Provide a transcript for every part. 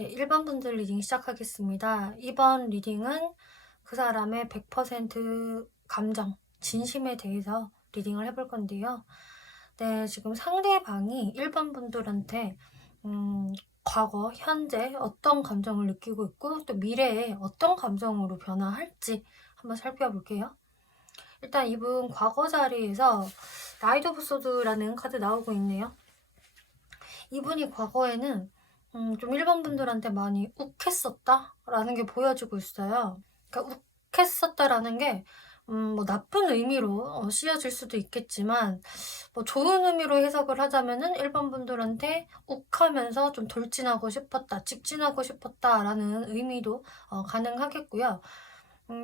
네, 1번 분들 리딩 시작하겠습니다. 이번 리딩은 그 사람의 100% 감정, 진심에 대해서 리딩을 해볼 건데요. 네, 지금 상대방이 1번 분들한테 과거, 현재 어떤 감정을 느끼고 있고 또 미래에 어떤 감정으로 변화할지 한번 살펴볼게요. 일단 이분 과거 자리에서 라이드 오브 소드라는 카드 나오고 있네요. 이분이 과거에는 좀 일본 분들한테 많이 욱했었다라는 게 보여지고 있어요. 그러니까 욱했었다라는 게 뭐 나쁜 의미로 쓰여질 수도 있겠지만 뭐 좋은 의미로 해석을 하자면은 일본 분들한테 욱하면서 좀 돌진하고 싶었다, 직진하고 싶었다라는 의미도 가능하겠고요.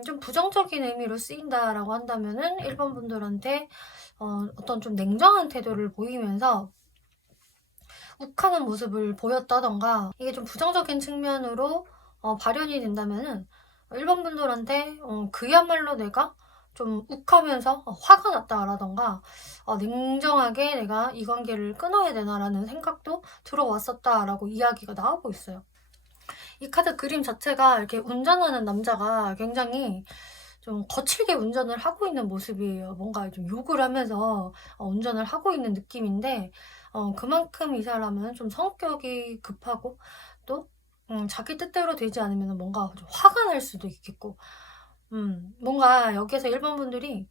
좀 부정적인 의미로 쓰인다라고 한다면은 일본 분들한테 어떤 좀 냉정한 태도를 보이면서 욱하는 모습을 보였다던가 이게 좀 부정적인 측면으로 발현이 된다면은 일본 분들한테 그야말로 내가 좀 욱하면서 화가 났다라던가 냉정하게 내가 이 관계를 끊어야 되나라는 생각도 들어왔었다라고 이야기가 나오고 있어요. 이 카드 그림 자체가 이렇게 운전하는 남자가 굉장히 좀 거칠게 운전을 하고 있는 모습이에요. 뭔가 좀 욕을 하면서 운전을 하고 있는 느낌인데 그만큼 이 사람은 좀 성격이 급하고 또 자기 뜻대로 되지 않으면 뭔가 좀 화가 날 수도 있겠고 뭔가 여기에서 일본 분들이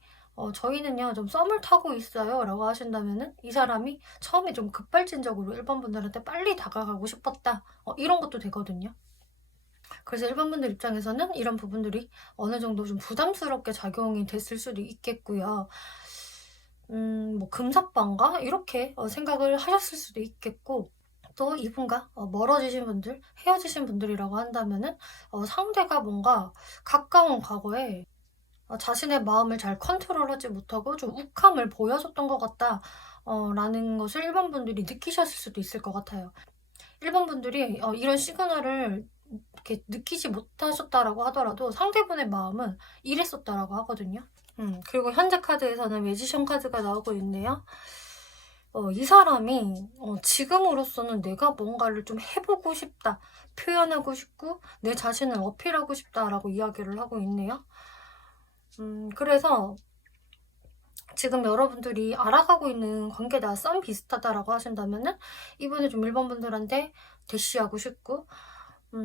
저희는요 좀 썸을 타고 있어요 라고 하신다면은 이 사람이 처음에 좀 급발진적으로 일본 분들한테 빨리 다가가고 싶었다 이런 것도 되거든요. 그래서 일반 분들 입장에서는 이런 부분들이 어느 정도 좀 부담스럽게 작용이 됐을 수도 있겠고요. 뭐 금사빠인가? 이렇게 생각을 하셨을 수도 있겠고, 또 이분과 멀어지신 분들, 헤어지신 분들이라고 한다면은 상대가 뭔가 가까운 과거에 자신의 마음을 잘 컨트롤하지 못하고 좀 욱함을 보여줬던 것 같다. 라는 것을 일반 분들이 느끼셨을 수도 있을 것 같아요. 일본 분들이 이런 시그널을 이렇게 느끼지 못하셨다라고 하더라도 상대분의 마음은 이랬었다라고 하거든요. 그리고 현재 카드에서는 매지션 카드가 나오고 있네요. 이 사람이 지금으로서는 내가 뭔가를 좀 해보고 싶다, 표현하고 싶고 내 자신을 어필하고 싶다라고 이야기를 하고 있네요. 그래서 지금 여러분들이 알아가고 있는 관계다, 썸 비슷하다라고 하신다면은 이분은 좀 일본 분들한테 대시하고 싶고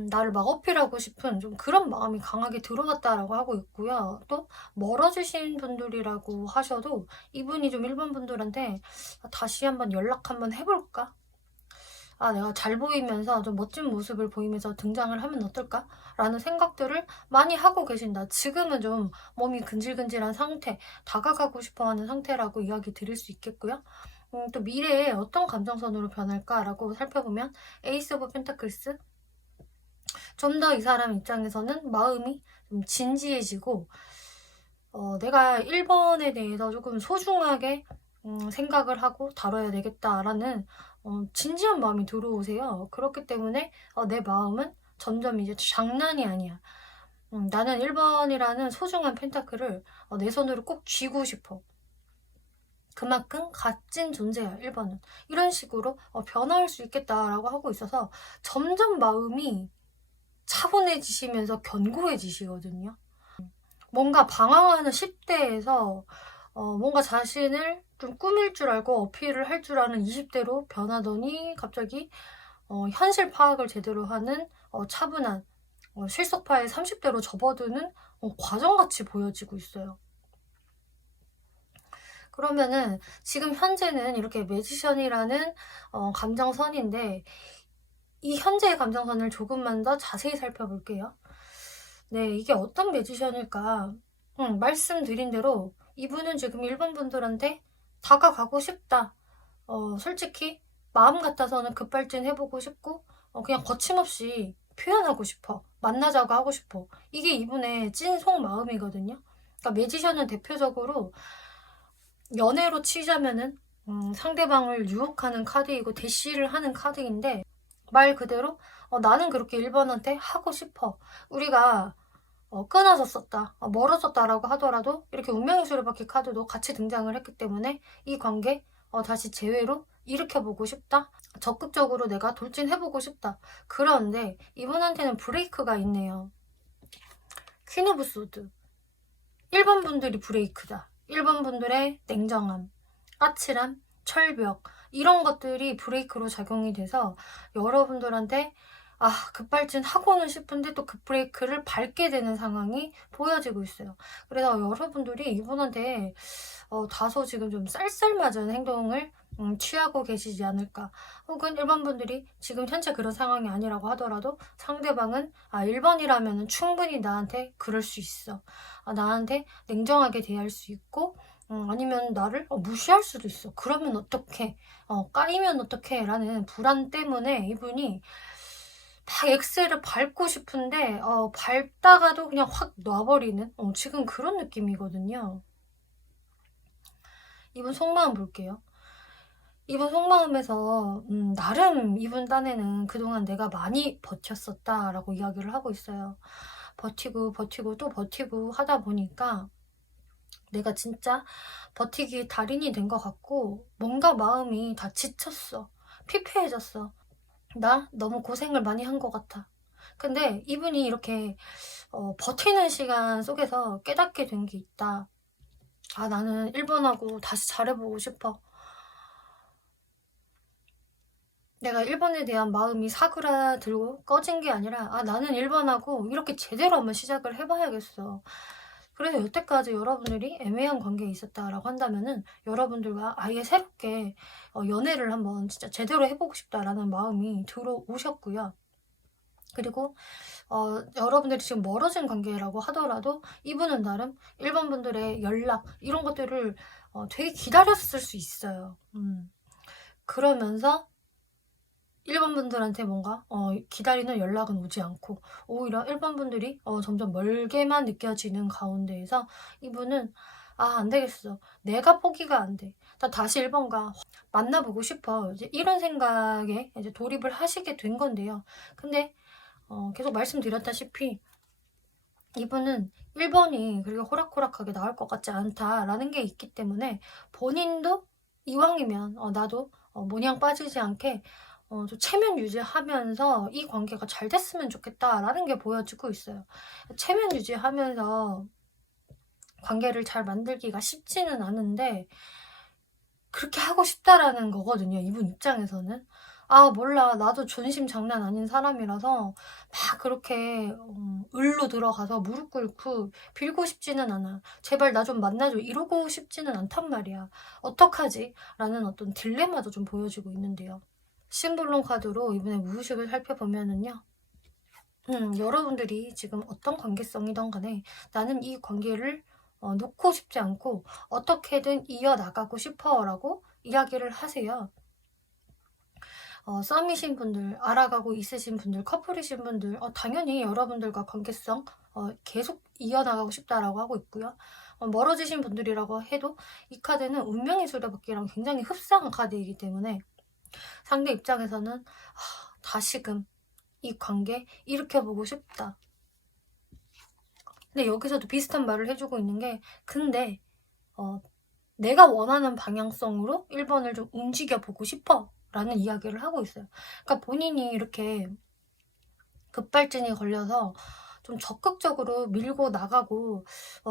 나를 막 어필하고 싶은 좀 그런 마음이 강하게 들어왔다라고 하고 있고요. 또 멀어지신 분들이라고 하셔도 이분이 좀 일본 분들한테 다시 한번 연락 한번 해볼까? 내가 잘 보이면서 좀 멋진 모습을 보이면서 등장을 하면 어떨까? 라는 생각들을 많이 하고 계신다. 지금은 좀 몸이 근질근질한 상태, 다가가고 싶어 하는 상태라고 이야기 드릴 수 있겠고요. 또 미래에 어떤 감정선으로 변할까라고 살펴보면 에이스 오브 펜타클스, 좀 더 이 사람 입장에서는 마음이 좀 진지해지고 내가 1번에 대해서 조금 소중하게 생각을 하고 다뤄야 되겠다라는 진지한 마음이 들어오세요. 그렇기 때문에 내 마음은 점점 이제 장난이 아니야. 나는 1번이라는 소중한 펜타클을 내 손으로 꼭 쥐고 싶어. 그만큼 값진 존재야, 1번은. 이런 식으로 변화할 수 있겠다라고 하고 있어서 점점 마음이 차분해지시면서 견고해지시거든요. 뭔가 방황하는 10대에서 뭔가 자신을 좀 꾸밀 줄 알고 어필을 할 줄 아는 20대로 변하더니 갑자기 현실 파악을 제대로 하는 차분한 실속파의 30대로 접어드는 과정같이 보여지고 있어요. 그러면은 지금 현재는 이렇게 매지션이라는 감정선인데 이 현재의 감정선을 조금만 더 자세히 살펴볼게요. 네, 이게 어떤 매지션일까? 말씀드린 대로 이분은 지금 일본 분들한테 다가가고 싶다. 솔직히 마음 같아서는 급발진 해보고 싶고 그냥 거침없이 표현하고 싶어. 만나자고 하고 싶어. 이게 이분의 찐 속마음이거든요. 그러니까 매지션은 대표적으로 연애로 치자면은 상대방을 유혹하는 카드이고 대시를 하는 카드인데 말 그대로 나는 그렇게 1번한테 하고 싶어. 우리가 끊어졌었다, 멀어졌다라고 하더라도 이렇게 운명의 수레바퀴 카드도 같이 등장을 했기 때문에 이 관계 다시 재회로 일으켜보고 싶다. 적극적으로 내가 돌진해보고 싶다. 그런데 이분한테는 브레이크가 있네요. 퀸 오브 소드. 1번 분들이 브레이크다. 1번 분들의 냉정함, 까칠함, 철벽 이런 것들이 브레이크로 작용이 돼서 여러분들한테 급발진 하고는 싶은데 또 급브레이크를 밟게 되는 상황이 보여지고 있어요. 그래서 여러분들이 이분한테 다소 지금 좀 쌀쌀맞은 행동을 취하고 계시지 않을까. 혹은 1번 분들이 지금 현재 그런 상황이 아니라고 하더라도 상대방은 1번이라면 충분히 나한테 그럴 수 있어. 나한테 냉정하게 대할 수 있고 아니면 나를 무시할 수도 있어. 그러면 어떡해? 까이면 어떡해? 라는 불안 때문에 이분이 막 엑셀을 밟고 싶은데 밟다가도 그냥 확 놔버리는 지금 그런 느낌이거든요. 이분 속마음 볼게요. 이분 속마음에서 나름 이분 딴에는 그동안 내가 많이 버텼었다라고 이야기를 하고 있어요. 버티고 버티고 또 버티고 하다 보니까 내가 진짜 버티기 달인이 된 것 같고 뭔가 마음이 다 지쳤어. 피폐해졌어. 나 너무 고생을 많이 한 것 같아. 근데 이분이 이렇게 버티는 시간 속에서 깨닫게 된 게 있다. 나는 1번하고 다시 잘해보고 싶어. 내가 1번에 대한 마음이 사그라들고 꺼진 게 아니라 나는 1번하고 이렇게 제대로 한번 시작을 해봐야겠어. 그래서 여태까지 여러분들이 애매한 관계에 있었다라고 한다면은 여러분들과 아예 새롭게 연애를 한번 진짜 제대로 해보고 싶다라는 마음이 들어오셨고요. 그리고 여러분들이 지금 멀어진 관계라고 하더라도 이분은 나름 1번 분들의 연락 이런 것들을 되게 기다렸을 수 있어요. 그러면서 1번 분들한테 뭔가 기다리는 연락은 오지 않고 오히려 1번 분들이 점점 멀게만 느껴지는 가운데에서 이분은 안 되겠어. 내가 포기가 안 돼. 나 다시 1번과 만나보고 싶어. 이제 이런 생각에 이제 돌입을 하시게 된 건데요. 근데 계속 말씀드렸다시피 이분은 1번이 그렇게 호락호락하게 나올 것 같지 않다라는 게 있기 때문에 본인도 이왕이면 나도 모냥 빠지지 않게 좀 체면 유지하면서 이 관계가 잘 됐으면 좋겠다라는 게 보여지고 있어요. 체면 유지하면서 관계를 잘 만들기가 쉽지는 않은데 그렇게 하고 싶다라는 거거든요. 이분 입장에서는. 몰라. 나도 존심 장난 아닌 사람이라서 막 그렇게 을로 들어가서 무릎 꿇고 빌고 싶지는 않아. 제발 나 좀 만나줘. 이러고 싶지는 않단 말이야. 어떡하지? 라는 어떤 딜레마도 좀 보여지고 있는데요. 심볼론 카드로 이번에 무의식을 살펴보면은요. 여러분들이 지금 어떤 관계성이든 간에 나는 이 관계를 놓고 싶지 않고 어떻게든 이어나가고 싶어 라고 이야기를 하세요. 썸이신 분들, 알아가고 있으신 분들, 커플이신 분들 당연히 여러분들과 관계성 계속 이어나가고 싶다라고 하고 있고요. 멀어지신 분들이라고 해도 이 카드는 운명의 수레바퀴랑 굉장히 흡사한 카드이기 때문에 상대 입장에서는 다시금 이 관계 일으켜보고 싶다. 근데 여기서도 비슷한 말을 해주고 있는 게 근데 내가 원하는 방향성으로 1번을 좀 움직여보고 싶어 라는 이야기를 하고 있어요. 그러니까 본인이 이렇게 급발진이 걸려서 좀 적극적으로 밀고 나가고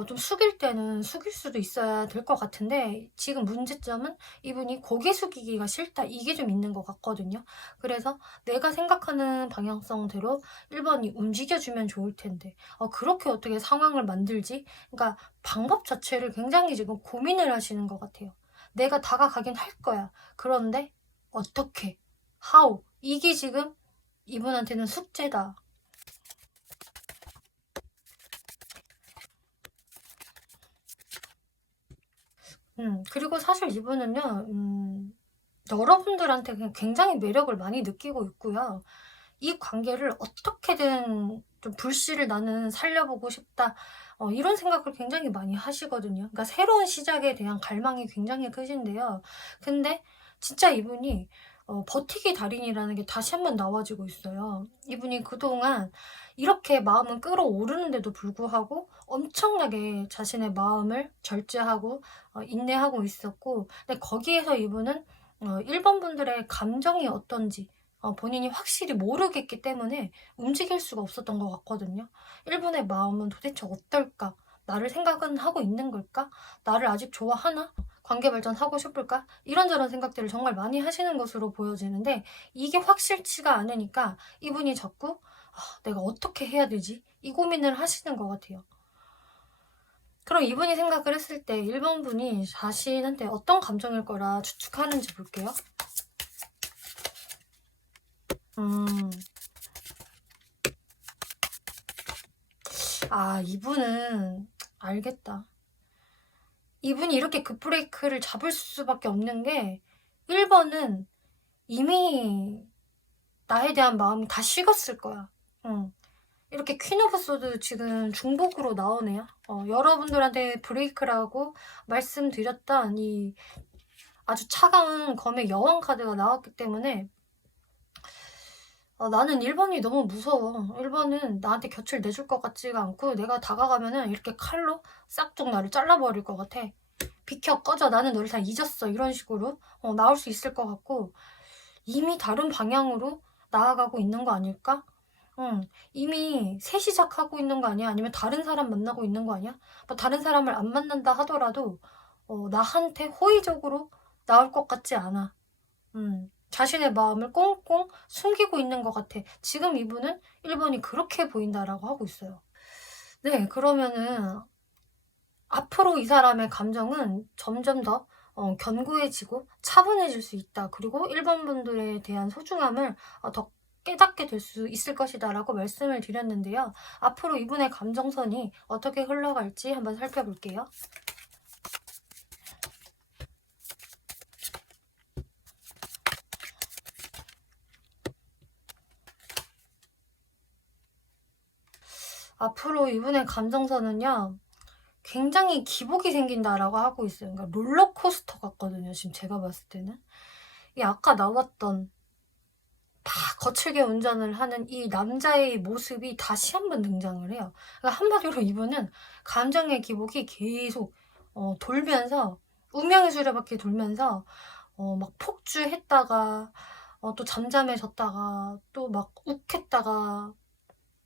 좀 숙일 때는 숙일 수도 있어야 될 것 같은데 지금 문제점은 이분이 고개 숙이기가 싫다 이게 좀 있는 것 같거든요. 그래서 내가 생각하는 방향성대로 1번이 움직여주면 좋을 텐데 그렇게 어떻게 상황을 만들지? 그러니까 방법 자체를 굉장히 지금 고민을 하시는 것 같아요. 내가 다가가긴 할 거야. 그런데 어떻게? How? 이게 지금 이분한테는 숙제다. 그리고 사실 이분은요, 여러분들한테 그냥 굉장히 매력을 많이 느끼고 있고요. 이 관계를 어떻게든 좀 불씨를 나는 살려보고 싶다. 이런 생각을 굉장히 많이 하시거든요. 그러니까 새로운 시작에 대한 갈망이 굉장히 크신데요. 근데 진짜 이분이 버티기 달인이라는 게 다시 한번 나와지고 있어요. 이분이 그동안 이렇게 마음은 끌어오르는데도 불구하고 엄청나게 자신의 마음을 절제하고 인내하고 있었고 근데 거기에서 이분은 1번 분들의 감정이 어떤지 본인이 확실히 모르겠기 때문에 움직일 수가 없었던 것 같거든요. 1번의 마음은 도대체 어떨까? 나를 생각은 하고 있는 걸까? 나를 아직 좋아하나? 관계 발전하고 싶을까? 이런저런 생각들을 정말 많이 하시는 것으로 보여지는데 이게 확실치가 않으니까 이분이 자꾸 내가 어떻게 해야 되지? 이 고민을 하시는 것 같아요. 그럼 이분이 생각을 했을 때 1번 분이 자신한테 어떤 감정일 거라 추측하는지 볼게요. 이분은 알겠다. 이분이 이렇게 급브레이크를 잡을 수밖에 없는 게 1번은 이미 나에 대한 마음이 다 식었을 거야. 이렇게 퀸 오브 소드 지금 중복으로 나오네요. 여러분들한테 브레이크라고 말씀드렸던 이 아주 차가운 검의 여왕 카드가 나왔기 때문에 나는 1번이 너무 무서워. 1번은 나한테 곁을 내줄 것 같지가 않고 내가 다가가면은 이렇게 칼로 싹둑 나를 잘라버릴 것 같아. 비켜 꺼져 나는 너를 다 잊었어 이런 식으로 나올 수 있을 것 같고 이미 다른 방향으로 나아가고 있는 거 아닐까? 이미 새 시작하고 있는 거 아니야? 아니면 다른 사람 만나고 있는 거 아니야? 뭐 다른 사람을 안 만난다 하더라도 나한테 호의적으로 나올 것 같지 않아. 자신의 마음을 꽁꽁 숨기고 있는 것 같아. 지금 이분은 1번이 그렇게 보인다라고 하고 있어요. 네, 그러면은 앞으로 이 사람의 감정은 점점 더 견고해지고 차분해질 수 있다. 그리고 1번 분들에 대한 소중함을 더 깨닫게 될 수 있을 것이다 라고 말씀을 드렸는데요. 앞으로 이분의 감정선이 어떻게 흘러갈지 한번 살펴볼게요. 앞으로 이분의 감정선은요. 굉장히 기복이 생긴다라고 하고 있어요. 그러니까 롤러코스터 같거든요. 지금 제가 봤을 때는. 이 아까 나왔던 거칠게 운전을 하는 이 남자의 모습이 다시 한번 등장을 해요. 그러니까 한마디로 이분은 감정의 기복이 계속 돌면서 운명의 수레바퀴 돌면서 막 폭주했다가 또 잠잠해졌다가 또 막 욱했다가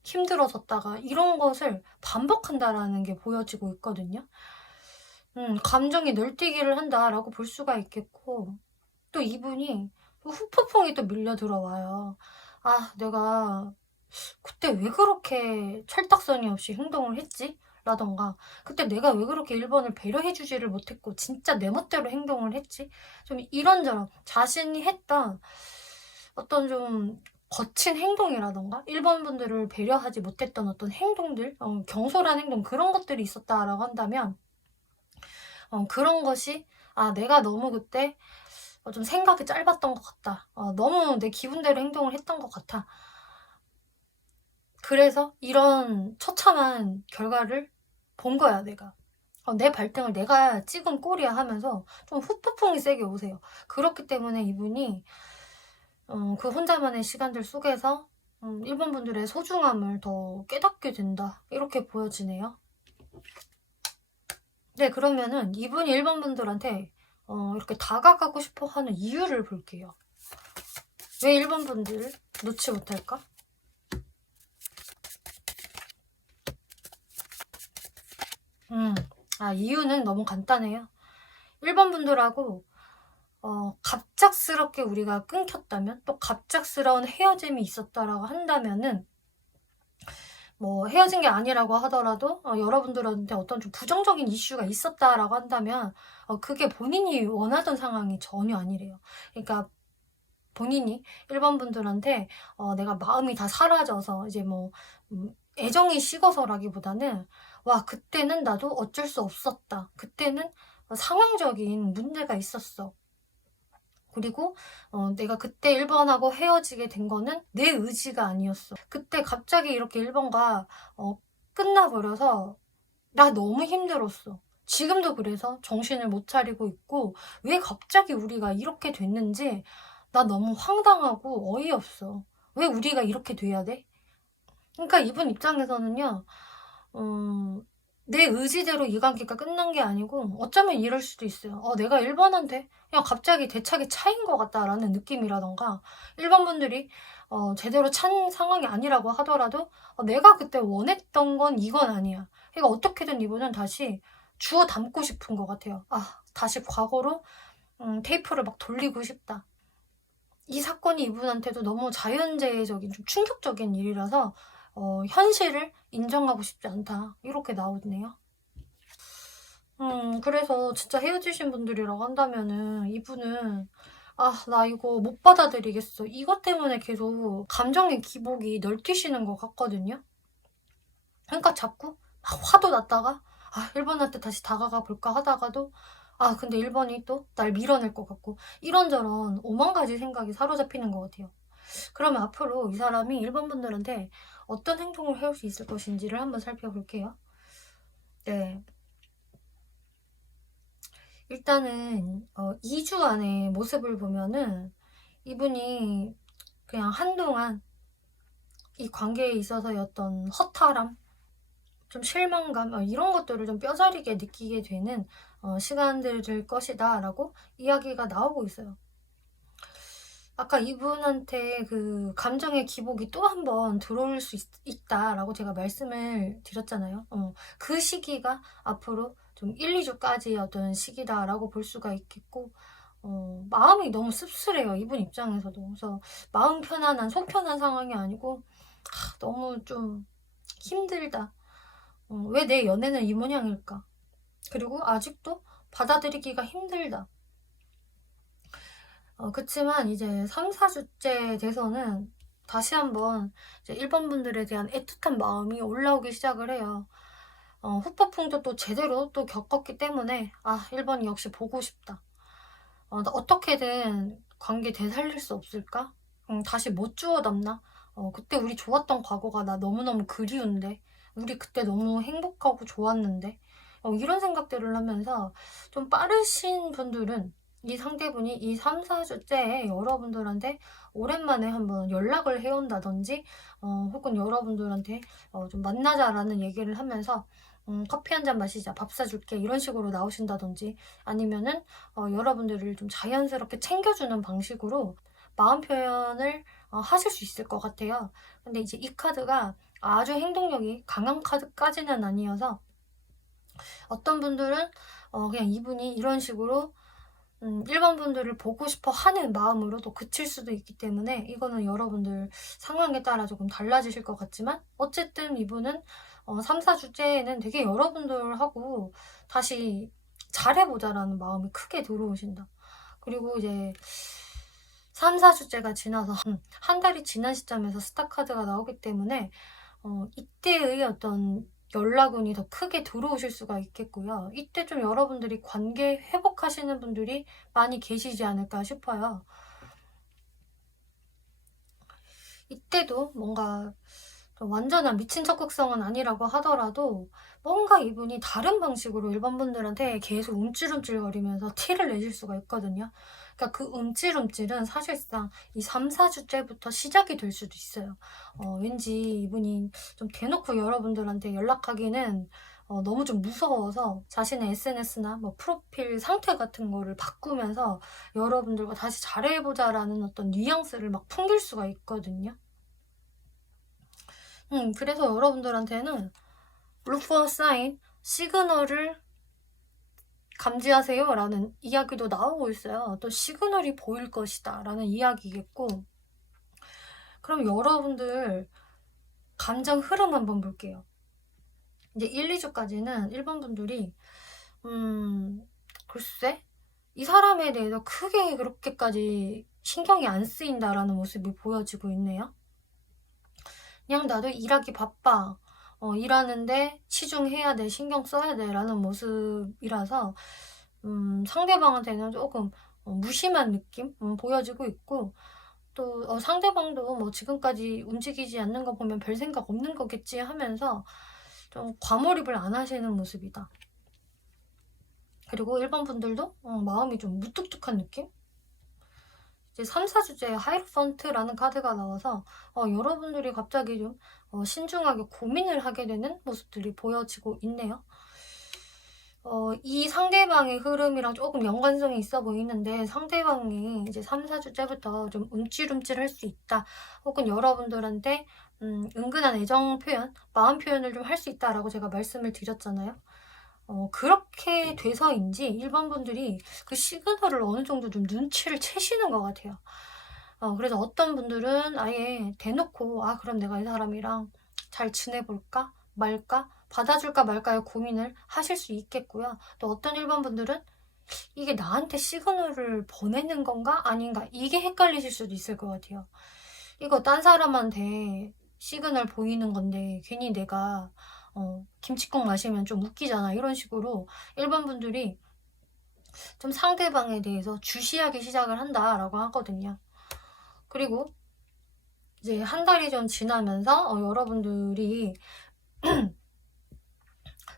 힘들어졌다가 이런 것을 반복한다라는 게 보여지고 있거든요. 감정이 널뛰기를 한다라고 볼 수가 있겠고 또 이분이 후폭풍이 또 밀려 들어와요. 내가 그때 왜 그렇게 철딱서니 없이 행동을 했지? 라던가 그때 내가 왜 그렇게 1번을 배려해주지를 못했고 진짜 내 멋대로 행동을 했지? 좀 이런저런 자신이 했던 어떤 좀 거친 행동이라던가 1번 분들을 배려하지 못했던 어떤 행동들 경솔한 행동 그런 것들이 있었다라고 한다면 그런 것이 내가 너무 그때 좀 생각이 짧았던 것 같다. 너무 내 기분대로 행동을 했던 것 같아. 그래서 이런 처참한 결과를 본 거야, 내가. 내 발등을 내가 찍은 꼴이야 하면서 좀 후폭풍이 세게 오세요. 그렇기 때문에 이분이 그 혼자만의 시간들 속에서 1번 분들의 소중함을 더 깨닫게 된다. 이렇게 보여지네요. 네, 그러면은 이분이 1번 분들한테 이렇게 다가가고 싶어 하는 이유를 볼게요. 왜 1번 분들 놓지 못할까? 이유는 너무 간단해요. 1번 분들하고 갑작스럽게 우리가 끊겼다면 또 갑작스러운 헤어짐이 있었다라고 한다면은 뭐 헤어진 게 아니라고 하더라도 여러분들한테 어떤 좀 부정적인 이슈가 있었다라고 한다면 그게 본인이 원하던 상황이 전혀 아니래요. 그러니까 본인이 1번 분들한테 내가 마음이 다 사라져서 이제 뭐 애정이 식어서라기보다는 와 그때는 나도 어쩔 수 없었다. 그때는 상황적인 문제가 있었어. 그리고 내가 그때 1번하고 헤어지게 된 거는 내 의지가 아니었어. 그때 갑자기 이렇게 1번과 끝나버려서 나 너무 힘들었어. 지금도 그래서 정신을 못 차리고 있고 왜 갑자기 우리가 이렇게 됐는지 나 너무 황당하고 어이없어. 왜 우리가 이렇게 돼야 돼? 그러니까 이분 입장에서는요. 내 의지대로 이 관계가 끝난 게 아니고 어쩌면 이럴 수도 있어요. 내가 1번한테 그냥 갑자기 대차게 차인 것 같다라는 느낌이라던가, 1번 분들이 제대로 찬 상황이 아니라고 하더라도 내가 그때 원했던 건 이건 아니야. 그러니까 어떻게든 이분은 다시 주워 담고 싶은 것 같아요. 다시 과거로 테이프를 막 돌리고 싶다. 이 사건이 이분한테도 너무 자연재해적인, 좀 충격적인 일이라서 현실을 인정하고 싶지 않다. 이렇게 나오네요. 그래서 진짜 헤어지신 분들이라고 한다면은 이분은 나 이거 못 받아들이겠어. 이것 때문에 계속 감정의 기복이 널뛰시는 것 같거든요. 그러니까 자꾸 막 화도 났다가 1번한테 다시 다가가 볼까 하다가도 근데 1번이 또 날 밀어낼 것 같고, 이런저런 오만 가지 생각이 사로잡히는 것 같아요. 그러면 앞으로 이 사람이 1번 분들한테 어떤 행동을 해올 수 있을 것인지를 한번 살펴볼게요. 네. 일단은 2주 안에 모습을 보면은 이분이 그냥 한동안 이 관계에 있어서의 어떤 허탈함, 좀 실망감, 이런 것들을 좀 뼈저리게 느끼게 되는 시간들일 것이다 라고 이야기가 나오고 있어요. 아까 이분한테 그 감정의 기복이 또 한 번 들어올 수 있다라고 제가 말씀을 드렸잖아요. 그 시기가 앞으로 좀 1, 2주까지의 어떤 시기다라고 볼 수가 있겠고, 마음이 너무 씁쓸해요, 이분 입장에서도. 그래서 마음 편안한, 속 편한 상황이 아니고 너무 좀 힘들다. 왜 내 연애는 이 모양일까? 그리고 아직도 받아들이기가 힘들다. 그치만 이제 3, 4주째 돼서는 다시 한번 이제 1번 분들에 대한 애틋한 마음이 올라오기 시작을 해요. 후폭풍도 또 제대로 또 겪었기 때문에 1번이 역시 보고 싶다. 나 어떻게든 관계 되살릴 수 없을까? 다시 못 주워 담나? 그때 우리 좋았던 과거가 나 너무너무 그리운데, 우리 그때 너무 행복하고 좋았는데, 이런 생각들을 하면서 좀 빠르신 분들은 이 상대분이 이 3, 4주째에 여러분들한테 오랜만에 한번 연락을 해온다든지, 혹은 여러분들한테 좀 만나자라는 얘기를 하면서 커피 한 잔 마시자, 밥 사줄게, 이런 식으로 나오신다든지, 아니면은 여러분들을 좀 자연스럽게 챙겨주는 방식으로 마음 표현을 하실 수 있을 것 같아요. 근데 이제 이 카드가 아주 행동력이 강한 카드까지는 아니어서, 어떤 분들은 그냥 이분이 이런 식으로 1번 분들을 보고 싶어 하는 마음으로도 그칠 수도 있기 때문에, 이거는 여러분들 상황에 따라 조금 달라지실 것 같지만, 어쨌든 이분은 3, 4주째에는 되게 여러분들하고 다시 잘해보자라는 마음이 크게 들어오신다. 그리고 이제 3, 4주째가 지나서 한 달이 지난 시점에서 스타카드가 나오기 때문에 이때의 어떤 연락운이 더 크게 들어오실 수가 있겠고요. 이때 좀 여러분들이 관계 회복하시는 분들이 많이 계시지 않을까 싶어요. 이때도 뭔가 완전한 미친 적극성은 아니라고 하더라도 뭔가 이분이 다른 방식으로 1번 분들한테 계속 움찔움찔거리면서 티를 내실 수가 있거든요. 그러니까 그 움찔움찔은 사실상 이 3, 4주째부터 시작이 될 수도 있어요. 왠지 이분이 좀 대놓고 여러분들한테 연락하기는 너무 좀 무서워서 자신의 SNS나 뭐 프로필 상태 같은 거를 바꾸면서 여러분들과 다시 잘해보자라는 어떤 뉘앙스를 막 풍길 수가 있거든요. 그래서 여러분들한테는 look for a sign, 시그널을 감지하세요 라는 이야기도 나오고 있어요. 또 시그널이 보일 것이다 라는 이야기겠고, 그럼 여러분들 감정 흐름 한번 볼게요. 이제 1, 2주까지는 1번 분들이 글쎄 이 사람에 대해서 크게 그렇게까지 신경이 안 쓰인다라는 모습이 보여지고 있네요. 그냥 나도 일하기 바빠, 일하는데 치중해야 돼, 신경 써야 돼 라는 모습이라서 상대방한테는 조금 무심한 느낌 보여지고 있고, 또 상대방도 뭐 지금까지 움직이지 않는 거 보면 별 생각 없는 거겠지 하면서 좀 과몰입을 안 하시는 모습이다. 그리고 1번 분들도 마음이 좀 무뚝뚝한 느낌? 이제 3, 4주째 하이로펀트라는 카드가 나와서 여러분들이 갑자기 좀 신중하게 고민을 하게 되는 모습들이 보여지고 있네요. 이 상대방의 흐름이랑 조금 연관성이 있어 보이는데, 상대방이 이제 3, 4주째부터 좀 움찔움찔할 수 있다. 혹은 여러분들한테 은근한 애정 표현, 마음 표현을 좀 할 수 있다라고 제가 말씀을 드렸잖아요. 그렇게 돼서인지 일반 분들이 그 시그널을 어느 정도 좀 눈치를 채시는 것 같아요. 그래서 어떤 분들은 아예 대놓고 그럼 내가 이 사람이랑 잘 지내볼까 말까, 받아줄까 말까의 고민을 하실 수 있겠고요. 또 어떤 일반 분들은 이게 나한테 시그널을 보내는 건가 아닌가, 이게 헷갈리실 수도 있을 것 같아요. 이거 딴 사람한테 시그널 보이는 건데 괜히 내가 김치국 마시면 좀 웃기잖아, 이런 식으로 일반 분들이 좀 상대방에 대해서 주시하기 시작을 한다라고 하거든요. 그리고 이제 한 달이 좀 지나면서 여러분들이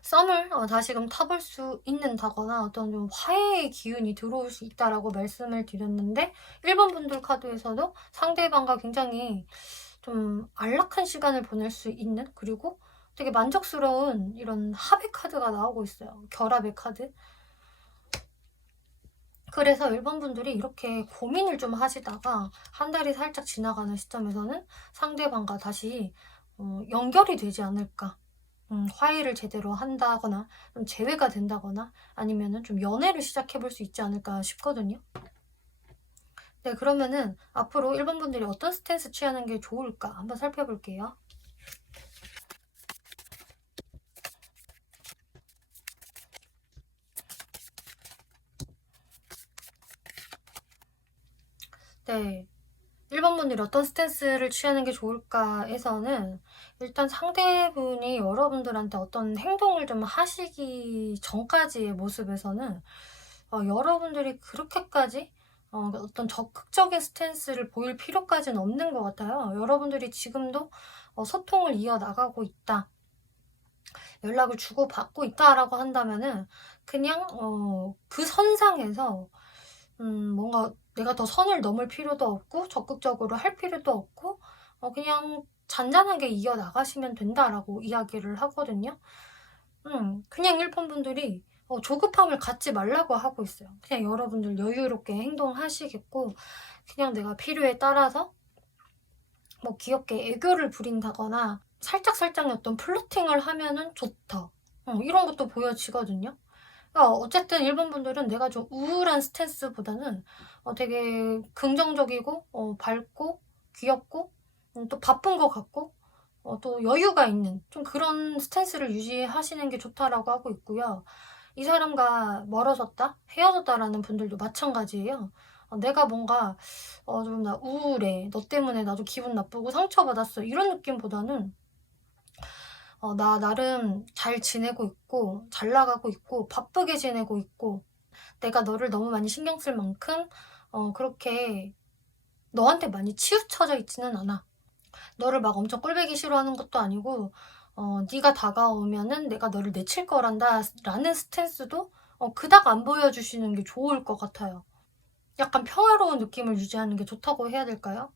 썸을 다시금 타볼 수 있는다거나 어떤 좀 화해의 기운이 들어올 수 있다라고 말씀을 드렸는데, 1번 분들 카드에서도 상대방과 굉장히 좀 안락한 시간을 보낼 수 있는, 그리고 되게 만족스러운 이런 합의 카드가 나오고 있어요. 결합의 카드. 그래서 1번 분들이 이렇게 고민을 좀 하시다가 한 달이 살짝 지나가는 시점에서는 상대방과 다시 연결이 되지 않을까. 화해를 제대로 한다거나 좀 재회가 된다거나 아니면은 좀 연애를 시작해 볼 수 있지 않을까 싶거든요. 네, 그러면은 앞으로 1번 분들이 어떤 스탠스 취하는 게 좋을까 한번 살펴볼게요. 네. 1번 분들이 어떤 스탠스를 취하는 게 좋을까에서는, 일단 상대분이 여러분들한테 어떤 행동을 좀 하시기 전까지의 모습에서는 여러분들이 그렇게까지 어떤 적극적인 스탠스를 보일 필요까지는 없는 것 같아요. 여러분들이 지금도 소통을 이어나가고 있다, 연락을 주고받고 있다라고 한다면은 그냥 그 선상에서 뭔가 내가 더 선을 넘을 필요도 없고 적극적으로 할 필요도 없고 그냥 잔잔하게 이어나가시면 된다라고 이야기를 하거든요. 그냥 1번 분들이 조급함을 갖지 말라고 하고 있어요. 그냥 여러분들 여유롭게 행동하시겠고, 그냥 내가 필요에 따라서 뭐 귀엽게 애교를 부린다거나 살짝살짝의 어떤 플러팅을 하면은 좋다, 이런 것도 보여지거든요. 어쨌든 1번 분들은 내가 좀 우울한 스탠스보다는 되게 긍정적이고 밝고 귀엽고 또 바쁜 것 같고 또 여유가 있는 좀 그런 스탠스를 유지하시는 게 좋다라고 하고 있고요. 이 사람과 멀어졌다, 헤어졌다라는 분들도 마찬가지예요. 내가 뭔가 좀 나 우울해, 너 때문에 나도 기분 나쁘고 상처받았어, 이런 느낌보다는 나 나름 잘 지내고 있고 잘 나가고 있고 바쁘게 지내고 있고, 내가 너를 너무 많이 신경 쓸 만큼 그렇게 너한테 많이 치우쳐져 있지는 않아. 너를 막 엄청 꼴보기 싫어하는 것도 아니고 네가 다가오면은 내가 너를 내칠 거란다 라는 스탠스도 그닥 안 보여주시는 게 좋을 것 같아요. 약간 평화로운 느낌을 유지하는 게 좋다고 해야 될까요?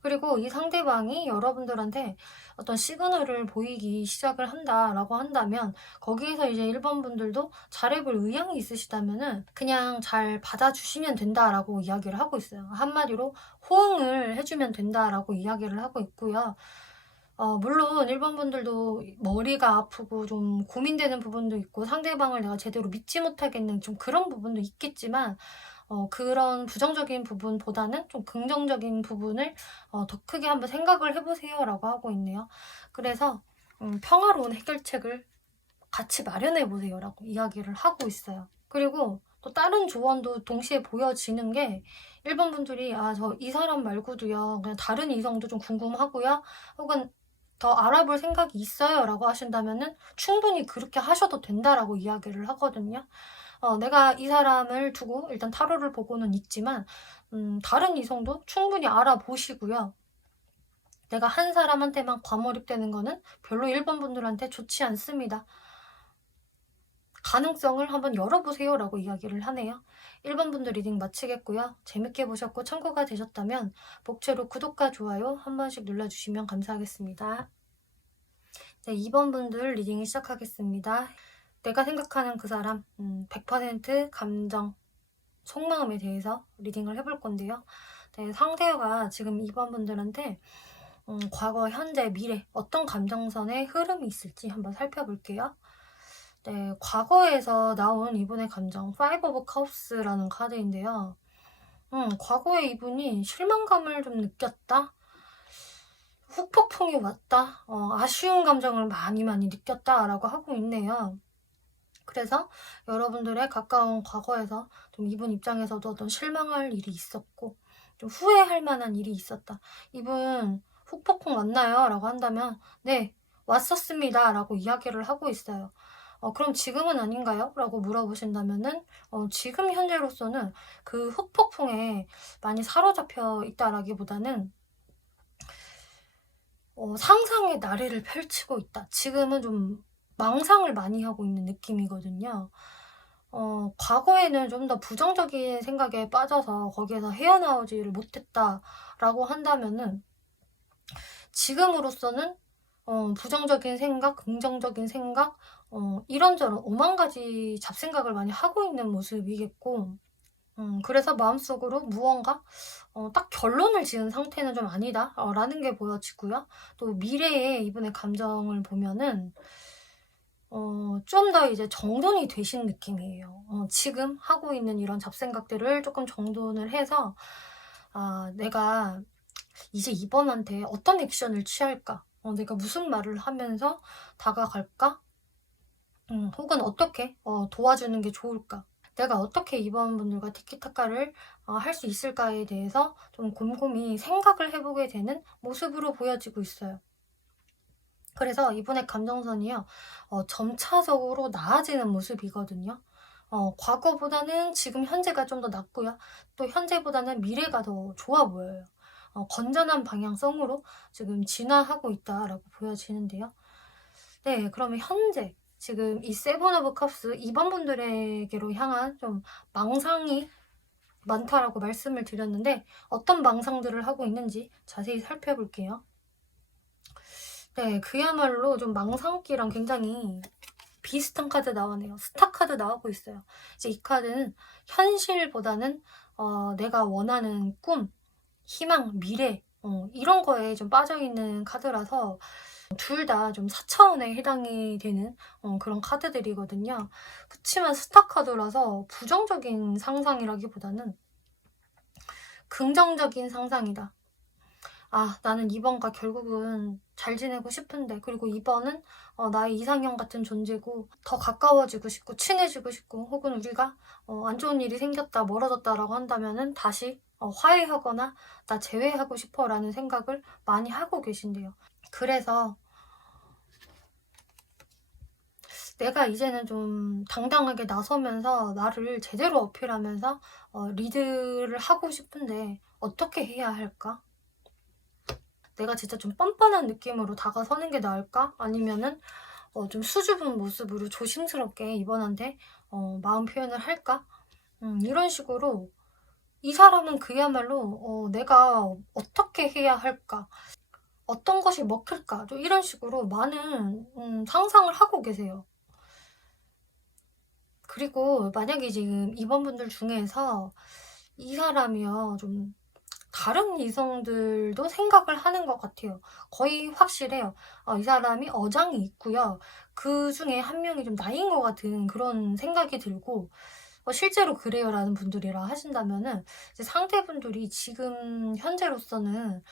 그리고 이 상대방이 여러분들한테 어떤 시그널을 보이기 시작을 한다라고 한다면, 거기에서 이제 1번 분들도 잘해볼 의향이 있으시다면은 그냥 잘 받아주시면 된다라고 이야기를 하고 있어요. 한마디로 호응을 해주면 된다라고 이야기를 하고 있고요. 물론 1번 분들도 머리가 아프고 좀 고민되는 부분도 있고 상대방을 내가 제대로 믿지 못하겠는 좀 그런 부분도 있겠지만, 그런 부정적인 부분보다는 좀 긍정적인 부분을 더 크게 한번 생각을 해보세요라고 하고 있네요. 그래서 평화로운 해결책을 같이 마련해 보세요라고 이야기를 하고 있어요. 그리고 또 다른 조언도 동시에 보여지는 게, 1번 분들이 저 이 사람 말고도요, 그냥 다른 이성도 좀 궁금하고요, 혹은 더 알아볼 생각이 있어요 라고 하신다면은 충분히 그렇게 하셔도 된다라고 이야기를 하거든요. 내가 이 사람을 두고 일단 타로를 보고는 있지만 다른 이성도 충분히 알아보시고요. 내가 한 사람한테만 과몰입되는 거는 별로 1번 분들한테 좋지 않습니다. 가능성을 한번 열어보세요 라고 이야기를 하네요. 1번 분들 리딩 마치겠고요. 재밌게 보셨고 참고가 되셨다면 복채로 구독과 좋아요 한 번씩 눌러주시면 감사하겠습니다. 네, 2번 분들 리딩 시작하겠습니다. 내가 생각하는 그 사람 100% 감정, 속마음에 대해서 리딩을 해볼 건데요. 네, 상대가 지금 2번 분들한테 과거, 현재, 미래 어떤 감정선의 흐름이 있을지 한번 살펴볼게요. 네, 과거에서 나온 이분의 감정 Five of Cups라는 카드인데요. 과거에 이분이 실망감을 좀 느꼈다? 후폭풍이 왔다? 아쉬운 감정을 많이 느꼈다라고 하고 있네요. 그래서 여러분들의 가까운 과거에서 좀 이분 입장에서도 어떤 실망할 일이 있었고 좀 후회할 만한 일이 있었다. 이분 후폭풍 왔나요? 라고 한다면 네, 왔었습니다. 라고 이야기를 하고 있어요. 그럼 지금은 아닌가요? 라고 물어보신다면은 지금 현재로서는 그 후폭풍에 많이 사로잡혀 있다라기보다는 상상의 나래를 펼치고 있다. 지금은 좀 망상을 많이 하고 있는 느낌이거든요. 과거에는 좀 더 부정적인 생각에 빠져서 거기에서 헤어나오지를 못했다라고 한다면은 지금으로서는 부정적인 생각, 긍정적인 생각, 이런저런 오만 가지 잡생각을 많이 하고 있는 모습이겠고, 그래서 마음속으로 무언가 딱 결론을 지은 상태는 좀 아니다 라는 게 보여지고요. 또 미래의 이분의 감정을 보면은 좀 더 이제 정돈이 되신 느낌이에요. 지금 하고 있는 이런 잡생각들을 조금 정돈을 해서 내가 이제 이번한테 어떤 액션을 취할까? 내가 무슨 말을 하면서 다가갈까? 혹은 어떻게 도와주는 게 좋을까? 내가 어떻게 이번 분들과 티키타카를 할 수 있을까에 대해서 좀 곰곰이 생각을 해보게 되는 모습으로 보여지고 있어요. 그래서 이분의 감정선이요, 점차적으로 나아지는 모습이거든요. 과거보다는 지금 현재가 좀 더 낫고요. 또 현재보다는 미래가 더 좋아 보여요. 건전한 방향성으로 지금 진화하고 있다라고 보여지는데요. 네, 그러면 현재 지금 이 세븐 오브 컵스 2번 분들에게로 향한 좀 망상이 많다라고 말씀을 드렸는데 어떤 망상들을 하고 있는지 자세히 살펴볼게요. 네, 그야말로 좀 망상기랑 굉장히 비슷한 카드 나오네요. 스타 카드 나오고 있어요. 이제 이 카드는 현실보다는 내가 원하는 꿈, 희망, 미래 이런 거에 좀 빠져있는 카드라서 둘 다 좀 4차원에 해당이 되는 그런 카드들이거든요. 그치만 스타 카드라서 부정적인 상상이라기보다는 긍정적인 상상이다. 나는 2번과 결국은 잘 지내고 싶은데, 그리고 2번은 나의 이상형 같은 존재고 더 가까워지고 싶고 친해지고 싶고, 혹은 우리가 안 좋은 일이 생겼다 멀어졌다라고 한다면은 다시 화해하거나 나 재회하고 싶어 라는 생각을 많이 하고 계신데요. 그래서 내가 이제는 좀 당당하게 나서면서 나를 제대로 어필하면서 리드를 하고 싶은데 어떻게 해야 할까? 내가 진짜 좀 뻔뻔한 느낌으로 다가서는 게 나을까? 아니면은 좀 수줍은 모습으로 조심스럽게 이번한테 마음 표현을 할까? 이런 식으로 이 사람은 그야말로 내가 어떻게 해야 할까? 어떤 것이 먹힐까? 좀 이런 식으로 많은 상상을 하고 계세요. 그리고 만약에 지금 2번 분들 중에서 이 사람이요, 좀 다른 이성들도 생각을 하는 것 같아요. 거의 확실해요. 이 사람이 어장이 있고요. 그 중에 한 명이 좀 나인 것 같은 그런 생각이 들고, 실제로 그래요 라는 분들이라 하신다면은 이제 상대분들이 지금 현재로서는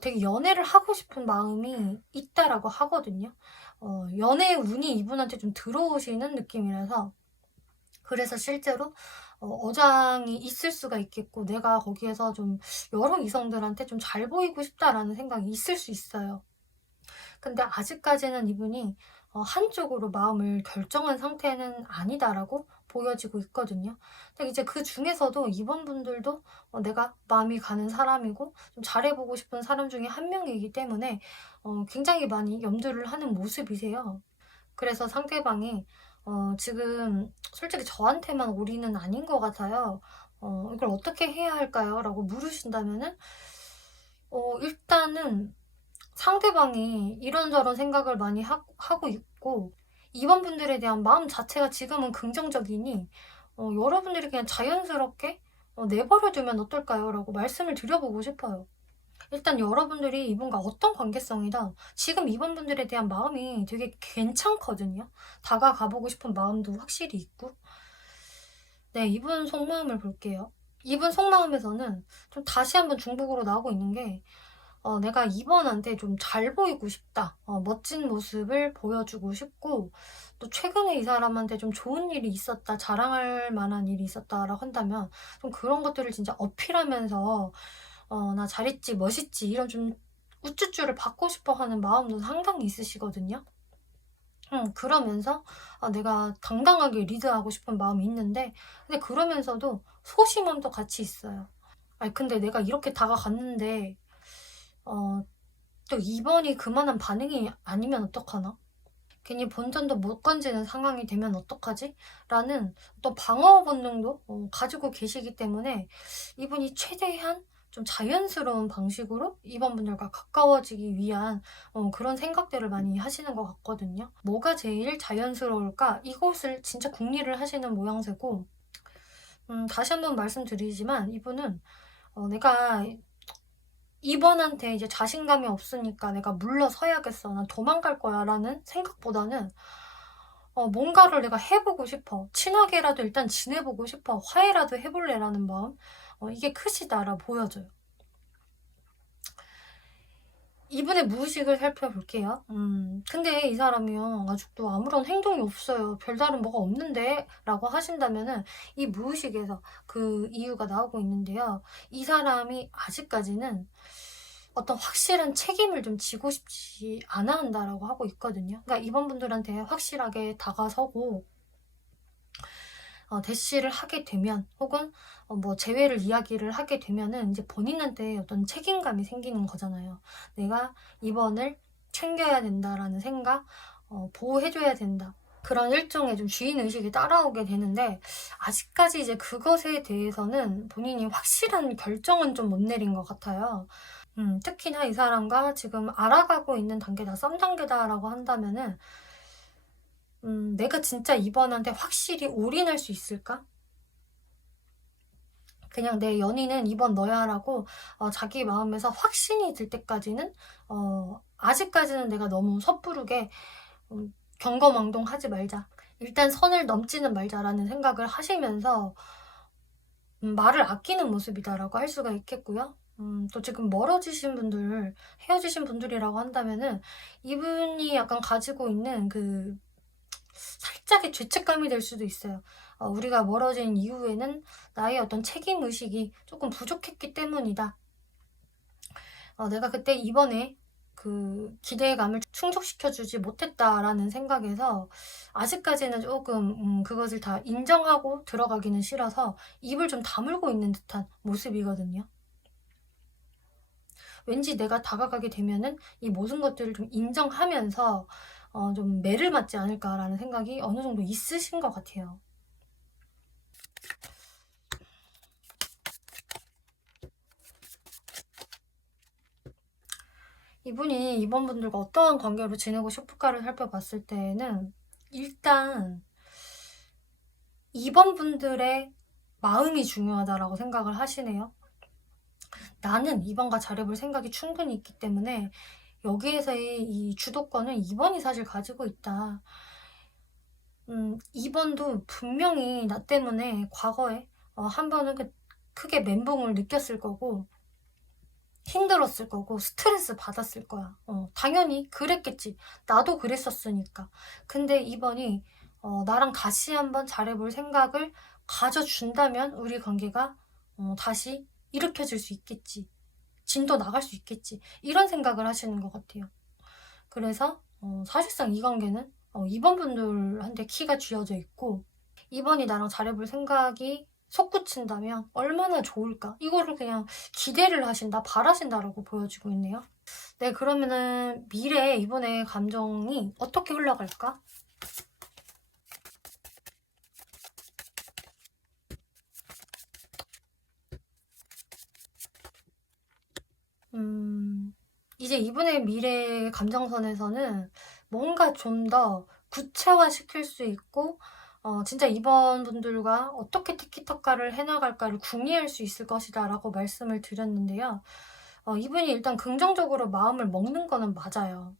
되게 연애를 하고 싶은 마음이 있다라고 하거든요. 연애 운이 이분한테 좀 들어오시는 느낌이라서, 그래서 실제로 어장이 있을 수가 있겠고 내가 거기에서 좀 여러 이성들한테 좀 잘 보이고 싶다라는 생각이 있을 수 있어요. 근데 아직까지는 이분이 한쪽으로 마음을 결정한 상태는 아니다라고 보여지고 있거든요. 근데 이제 그 중에서도 이번 분들도 내가 마음이 가는 사람이고 좀 잘해보고 싶은 사람 중에 한 명이기 때문에 굉장히 많이 염두를 하는 모습이세요. 그래서 상대방이 지금 솔직히 저한테만 올인은 아닌 것 같아요. 이걸 어떻게 해야 할까요? 라고 물으신다면은 일단은 상대방이 이런저런 생각을 많이 하고 있고 2번 분들에 대한 마음 자체가 지금은 긍정적이니 여러분들이 그냥 자연스럽게 내버려 두면 어떨까요? 라고 말씀을 드려보고 싶어요. 일단 여러분들이 이분과 어떤 관계성이다 지금 이번 분들에 대한 마음이 되게 괜찮거든요. 다가가보고 싶은 마음도 확실히 있고. 네, 이분 속마음을 볼게요. 이분 속마음에서는 좀 다시 한번 중복으로 나오고 있는 게 내가 이번한테 좀 잘 보이고 싶다. 멋진 모습을 보여주고 싶고, 또 최근에 이 사람한테 좀 좋은 일이 있었다, 자랑할 만한 일이 있었다라고 한다면 좀 그런 것들을 진짜 어필하면서 나 잘했지, 멋있지 이런 좀 우쭈쭈를 받고 싶어 하는 마음도 상당히 있으시거든요. 그러면서 내가 당당하게 리드하고 싶은 마음이 있는데, 근데 그러면서도 소심함도 같이 있어요. 아니 근데 내가 이렇게 다가갔는데 또 2번이 그만한 반응이 아니면 어떡하나? 괜히 본전도 못 건지는 상황이 되면 어떡하지? 라는 또 방어 본능도 가지고 계시기 때문에 이분이 최대한 좀 자연스러운 방식으로 2번 분들과 가까워지기 위한 그런 생각들을 많이 하시는 것 같거든요. 뭐가 제일 자연스러울까? 이것을 진짜 궁리를 하시는 모양새고, 다시 한번 말씀드리지만 이분은 내가 2번한테 이제 자신감이 없으니까 내가 물러서야겠어, 난 도망갈 거야 라는 생각보다는 뭔가를 내가 해보고 싶어, 친하게라도 일단 지내보고 싶어, 화해라도 해볼래 라는 마음, 이게 크시다라 보여져요. 이분의 무의식을 살펴볼게요. 근데 이 사람이요, 아직도 아무런 행동이 없어요. 별다른 뭐가 없는데? 라고 하신다면은 이 무의식에서 그 이유가 나오고 있는데요. 이 사람이 아직까지는 어떤 확실한 책임을 좀 지고 싶지 않아 한다라고 하고 있거든요. 그러니까 이번 분들한테 확실하게 다가서고 대시를 하게 되면, 혹은 뭐 재회를 이야기를 하게 되면은 이제 본인한테 어떤 책임감이 생기는 거잖아요. 내가 이번을 챙겨야 된다라는 생각, 보호해줘야 된다. 그런 일종의 좀 주인의식이 따라오게 되는데, 아직까지 이제 그것에 대해서는 본인이 확실한 결정은 좀 못 내린 것 같아요. 특히나 이 사람과 지금 알아가고 있는 단계다, 썸 단계다라고 한다면은, 내가 진짜 이번한테 확실히 올인할 수 있을까? 그냥 내 연인은 이번 너야라고 자기 마음에서 확신이 들 때까지는 아직까지는 내가 너무 섣부르게 경거망동하지 말자. 일단 선을 넘지는 말자라는 생각을 하시면서 말을 아끼는 모습이다라고 할 수가 있겠고요. 또 지금 멀어지신 분들, 헤어지신 분들이라고 한다면은 이분이 약간 가지고 있는 그 살짝의 죄책감이 될 수도 있어요. 우리가 멀어진 이후에는 나의 어떤 책임의식이 조금 부족했기 때문이다. 내가 그때 이번에 그 기대감을 충족시켜주지 못했다라는 생각에서 아직까지는 조금 그것을 다 인정하고 들어가기는 싫어서 입을 좀 다물고 있는 듯한 모습이거든요. 왠지 내가 다가가게 되면은 이 모든 것들을 좀 인정하면서 좀 매를 맞지 않을까라는 생각이 어느 정도 있으신 것 같아요. 이분이 이번 분들과 어떠한 관계로 지내고 싶을까를 살펴봤을 때는 일단 이번 분들의 마음이 중요하다라고 생각을 하시네요. 나는 이번과 잘해볼 생각이 충분히 있기 때문에 여기에서의 이 주도권은 이번이 사실 가지고 있다. 이번도 분명히 나 때문에 과거에 한 번은 크게 멘붕을 느꼈을 거고 힘들었을 거고 스트레스 받았을 거야. 당연히 그랬겠지. 나도 그랬었으니까. 근데 이번이 나랑 다시 한번 잘해볼 생각을 가져준다면 우리 관계가 다시 일으켜질 수 있겠지. 진도 나갈 수 있겠지. 이런 생각을 하시는 것 같아요. 그래서 사실상 이 관계는 이번 분들한테 키가 쥐어져 있고, 이번이 나랑 잘해볼 생각이 솟구친다면 얼마나 좋을까? 이거를 그냥 기대를 하신다, 바라신다라고 보여지고 있네요. 네, 그러면은 미래에 이번에 감정이 어떻게 흘러갈까? 이제 이분의 미래의 감정선에서는 뭔가 좀 더 구체화시킬 수 있고 진짜 이번 분들과 어떻게 티키타카를 해나갈까를 궁리할 수 있을 것이다 라고 말씀을 드렸는데요. 이분이 일단 긍정적으로 마음을 먹는 거는 맞아요.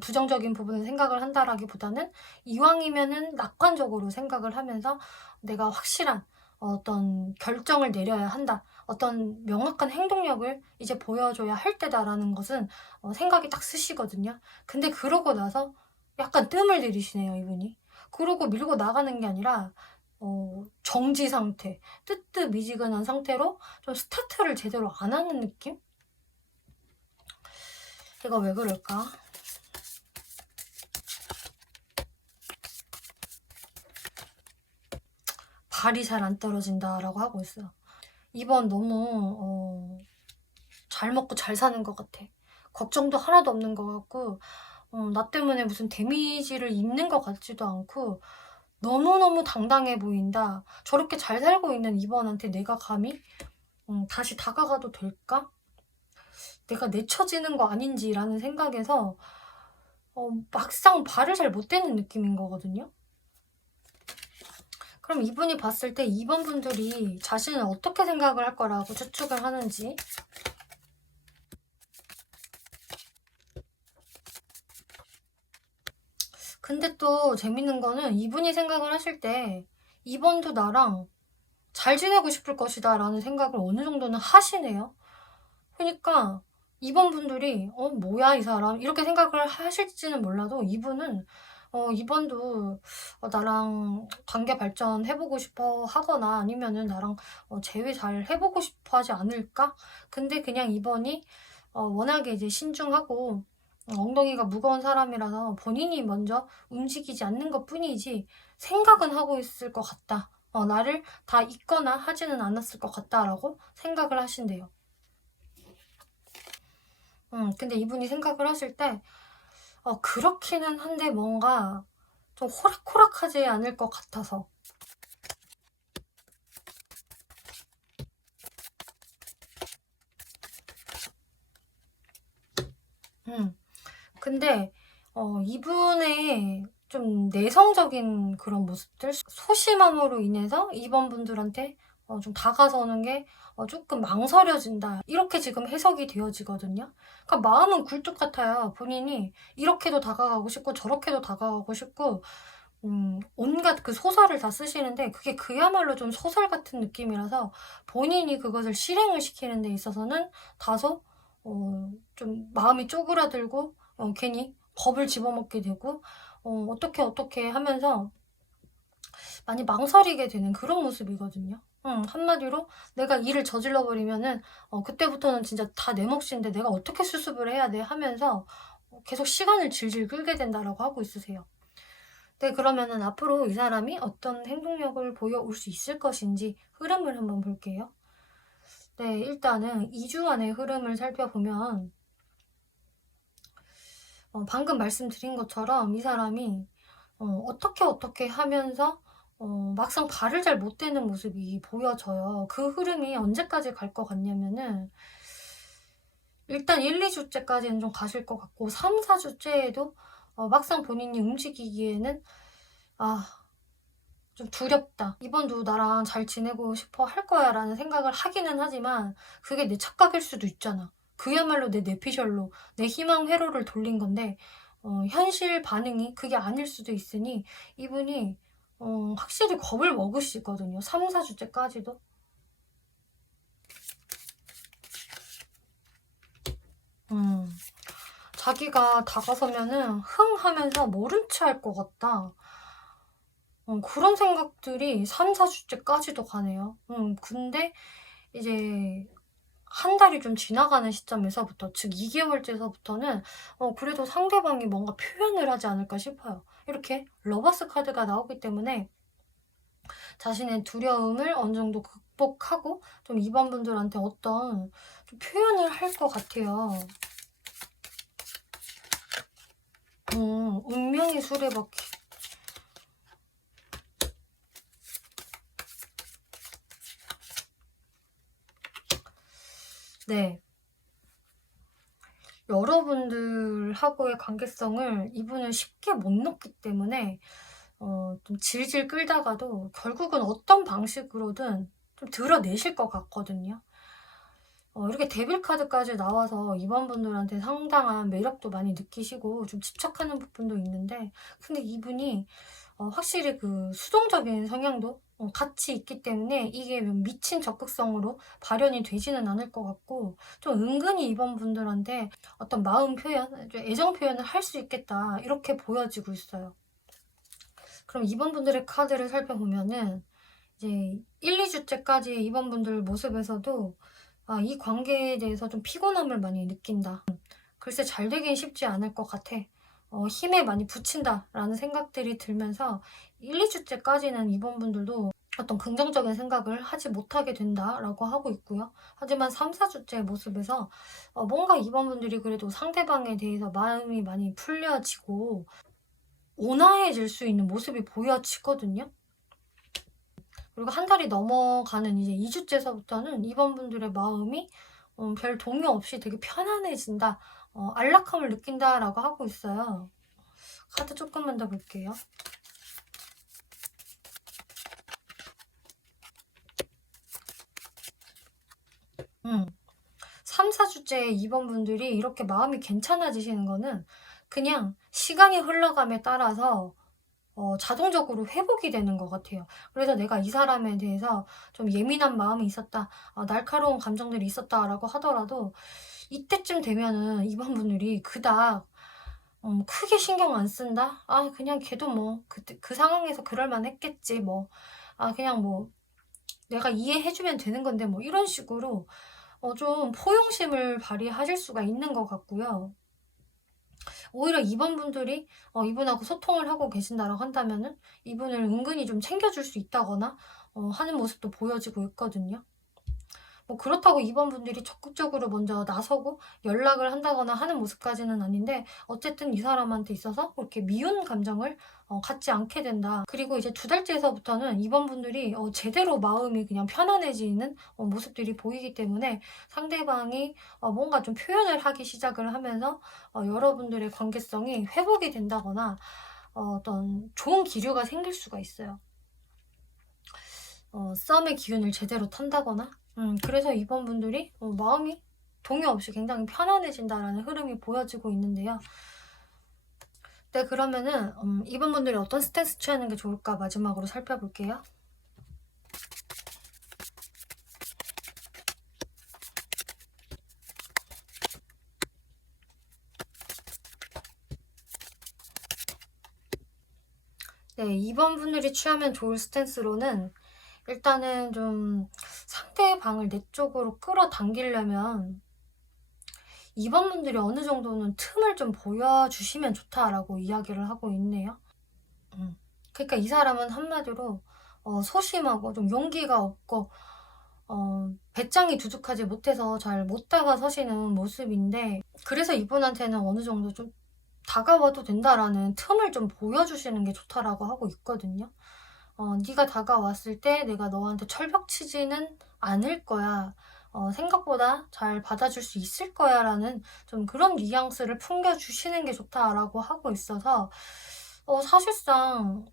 부정적인 부분을 생각을 한다라기보다는 이왕이면은 낙관적으로 생각을 하면서 내가 확실한 어떤 결정을 내려야 한다. 어떤 명확한 행동력을 이제 보여줘야 할 때다라는 것은 생각이 딱 쓰시거든요. 근데 그러고 나서 약간 뜸을 들이시네요, 이분이. 그러고 밀고 나가는 게 아니라 정지 상태, 뜨뜻미지근한 상태로 좀 스타트를 제대로 안 하는 느낌? 이거 왜 그럴까? 발이 잘 안 떨어진다라고 하고 있어요. 이번 너무 잘 먹고 잘 사는 것 같아. 걱정도 하나도 없는 것 같고 나 때문에 무슨 데미지를 입는 것 같지도 않고 너무너무 당당해 보인다. 저렇게 잘 살고 있는 이번한테 내가 감히 다시 다가가도 될까? 내가 내쳐지는 거 아닌지라는 생각에서 막상 발을 잘 못 떼는 느낌인 거거든요. 그럼 이분이 봤을 때 2번 분들이 자신을 어떻게 생각을 할 거라고 추측을 하는지. 근데 또 재밌는 거는 이분이 생각을 하실 때 2번도 나랑 잘 지내고 싶을 것이다 라는 생각을 어느 정도는 하시네요. 그러니까 2번 분들이 뭐야 이 사람 이렇게 생각을 하실지는 몰라도 이분은 이번도 나랑 관계 발전해보고 싶어 하거나 아니면은 나랑 재회 잘 해보고 싶어 하지 않을까? 근데 그냥 이번이 워낙에 이제 신중하고 엉덩이가 무거운 사람이라서 본인이 먼저 움직이지 않는 것 뿐이지 생각은 하고 있을 것 같다. 나를 다 잊거나 하지는 않았을 것 같다라고 생각을 하신대요. 근데 이분이 생각을 하실 때 그렇기는 한데 뭔가 좀 호락호락하지 않을 것 같아서. 근데 이분의 좀 내성적인 그런 모습들, 소심함으로 인해서 2번 분들한테 좀 다가서는 게 조금 망설여진다. 이렇게 지금 해석이 되어지거든요. 그러니까 마음은 굴뚝 같아요. 본인이 이렇게도 다가가고 싶고 저렇게도 다가가고 싶고 온갖 그 소설을 다 쓰시는데 그게 그야말로 좀 소설 같은 느낌이라서 본인이 그것을 실행을 시키는 데 있어서는 다소 좀 마음이 쪼그라들고 괜히 겁을 집어먹게 되고 어떻게 하면서 많이 망설이게 되는 그런 모습이거든요. 한마디로 내가 일을 저질러 버리면은 그때부터는 진짜 다 내 몫인데 내가 어떻게 수습을 해야 돼 하면서 계속 시간을 질질 끌게 된다라고 하고 있으세요. 네, 그러면은 앞으로 이 사람이 어떤 행동력을 보여올 수 있을 것인지 흐름을 한번 볼게요. 네, 일단은 2주 안의 흐름을 살펴보면 방금 말씀드린 것처럼 이 사람이 어떻게 하면서 막상 발을 잘 못 대는 모습이 보여져요. 그 흐름이 언제까지 갈 것 같냐면은 일단 1, 2주째까지는 좀 가실 것 같고 3, 4주째에도 막상 본인이 움직이기에는 좀 두렵다. 이번도 나랑 잘 지내고 싶어 할 거야 라는 생각을 하기는 하지만 그게 내 착각일 수도 있잖아. 그야말로 내 뇌피셜로 내 희망 회로를 돌린 건데 현실 반응이 그게 아닐 수도 있으니 이분이 확실히 겁을 먹으시거든요. 3, 4주째까지도. 자기가 다가서면은 흥 하면서 모른 체 할 것 같다. 그런 생각들이 3, 4주째까지도 가네요. 근데 이제 한 달이 좀 지나가는 시점에서부터, 즉 2개월째서부터는 그래도 상대방이 뭔가 표현을 하지 않을까 싶어요. 이렇게 러버스 카드가 나오기 때문에 자신의 두려움을 어느 정도 극복하고 좀 2번 분들한테 어떤 좀 표현을 할 것 같아요. 운명의 수레바퀴. 네. 여러분들하고의 관계성을 이분은 쉽게 못 놓기 때문에 좀 질질 끌다가도 결국은 어떤 방식으로든 좀 드러내실 것 같거든요. 이렇게 데빌 카드까지 나와서 이번 분들한테 상당한 매력도 많이 느끼시고 좀 집착하는 부분도 있는데, 근데 이분이 확실히 그 수동적인 성향도 같이 있기 때문에 이게 미친 적극성으로 발현이 되지는 않을 것 같고, 좀 은근히 이번 분들한테 어떤 마음 표현, 좀 애정 표현을 할 수 있겠다, 이렇게 보여지고 있어요. 그럼 이번 분들의 카드를 살펴보면은 이제 1, 2주째까지의 이번 분들 모습에서도 이 관계에 대해서 좀 피곤함을 많이 느낀다. 글쎄 잘 되긴 쉽지 않을 것 같아. 힘에 많이 부친다라는 생각들이 들면서 1, 2주째까지는 이번 분들도 어떤 긍정적인 생각을 하지 못하게 된다라고 하고 있고요. 하지만 3, 4주째 모습에서 뭔가 이번 분들이 그래도 상대방에 대해서 마음이 많이 풀려지고 온화해질 수 있는 모습이 보여지거든요. 그리고 한 달이 넘어가는 이제 2주째서부터는 이번 분들의 마음이 별 동요 없이 되게 편안해진다, 안락함을 느낀다라고 하고 있어요. 카드 조금만 더 볼게요. 3, 4주째 이번 분들이 이렇게 마음이 괜찮아지시는 거는 그냥 시간이 흘러감에 따라서 자동적으로 회복이 되는 것 같아요. 그래서 내가 이 사람에 대해서 좀 예민한 마음이 있었다, 날카로운 감정들이 있었다라고 하더라도 이때쯤 되면은 이번 분들이 그닥 크게 신경 안 쓴다? 그냥 걔도 뭐 그 상황에서 그럴 만했겠지 뭐. 그냥 뭐 내가 이해해주면 되는 건데 뭐 이런 식으로 좀 포용심을 발휘하실 수가 있는 것 같고요. 오히려 이번 분들이 이분하고 소통을 하고 계신다라고 한다면은 이분을 은근히 좀 챙겨줄 수 있다거나 하는 모습도 보여지고 있거든요. 뭐 그렇다고 이번 분들이 적극적으로 먼저 나서고 연락을 한다거나 하는 모습까지는 아닌데, 어쨌든 이 사람한테 있어서 그렇게 미운 감정을 갖지 않게 된다. 그리고 이제 2달째에서부터는 이번 분들이 제대로 마음이 그냥 편안해지는 모습들이 보이기 때문에 상대방이 뭔가 좀 표현을 하기 시작을 하면서 여러분들의 관계성이 회복이 된다거나 어떤 좋은 기류가 생길 수가 있어요. 썸의 기운을 제대로 탄다거나. 그래서 이번 분들이 마음이 동요 없이 굉장히 편안해진다라는 흐름이 보여지고 있는데요. 네, 그러면은 이번 분들이 어떤 스탠스 취하는 게 좋을까 마지막으로 살펴볼게요. 네, 이번 분들이 취하면 좋을 스탠스로는 일단은 좀 상대방을 내 쪽으로 끌어당기려면 이번 분들이 어느 정도는 틈을 좀 보여주시면 좋다라고 이야기를 하고 있네요. 그러니까 이 사람은 한마디로 소심하고 좀 용기가 없고 배짱이 두둑하지 못해서 잘 못 다가서시는 모습인데, 그래서 이분한테는 어느 정도 좀 다가와도 된다라는 틈을 좀 보여주시는 게 좋다라고 하고 있거든요. 네가 다가왔을 때 내가 너한테 철벽치지는 않을 거야. 생각보다 잘 받아줄 수 있을 거야 라는 좀 그런 뉘앙스를 풍겨주시는 게 좋다라고 하고 있어서 사실상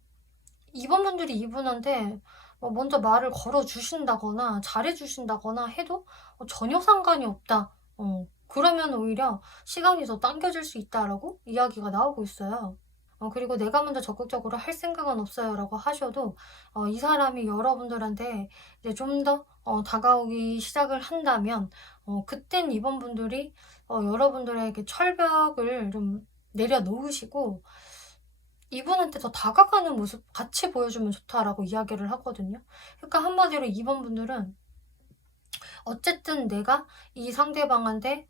이번 분들이 이분한테 먼저 말을 걸어주신다거나 잘해주신다거나 해도 전혀 상관이 없다. 그러면 오히려 시간이 더 당겨질 수 있다라고 이야기가 나오고 있어요. 그리고 내가 먼저 적극적으로 할 생각은 없어요 라고 하셔도 이 사람이 여러분들한테 이제 좀 더 다가오기 시작을 한다면 그땐 이번 분들이 여러분들에게 철벽을 좀 내려놓으시고 이분한테 더 다가가는 모습 같이 보여주면 좋다라고 이야기를 하거든요. 그러니까 한마디로 이번 분들은 어쨌든 내가 이 상대방한테